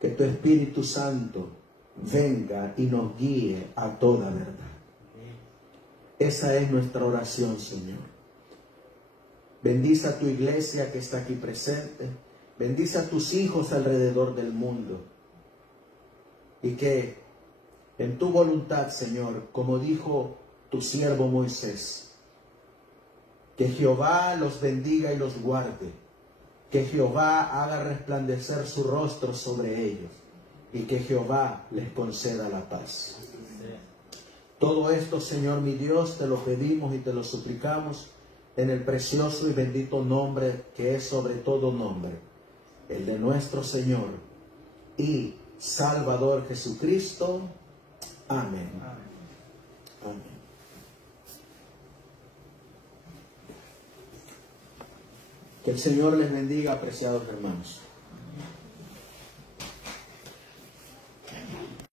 que tu Espíritu Santo venga y nos guíe a toda verdad. Esa es nuestra oración, Señor. Bendice a tu iglesia que está aquí presente. Bendice a tus hijos alrededor del mundo. Y que en tu voluntad, Señor, como dijo tu siervo Moisés, que Jehová los bendiga y los guarde. Que Jehová haga resplandecer su rostro sobre ellos. Y que Jehová les conceda la paz. Todo esto, Señor mi Dios, te lo pedimos y te lo suplicamos en el precioso y bendito nombre que es sobre todo nombre, el de nuestro Señor y Salvador Jesucristo. Amén. Amén. Que el Señor les bendiga, apreciados hermanos.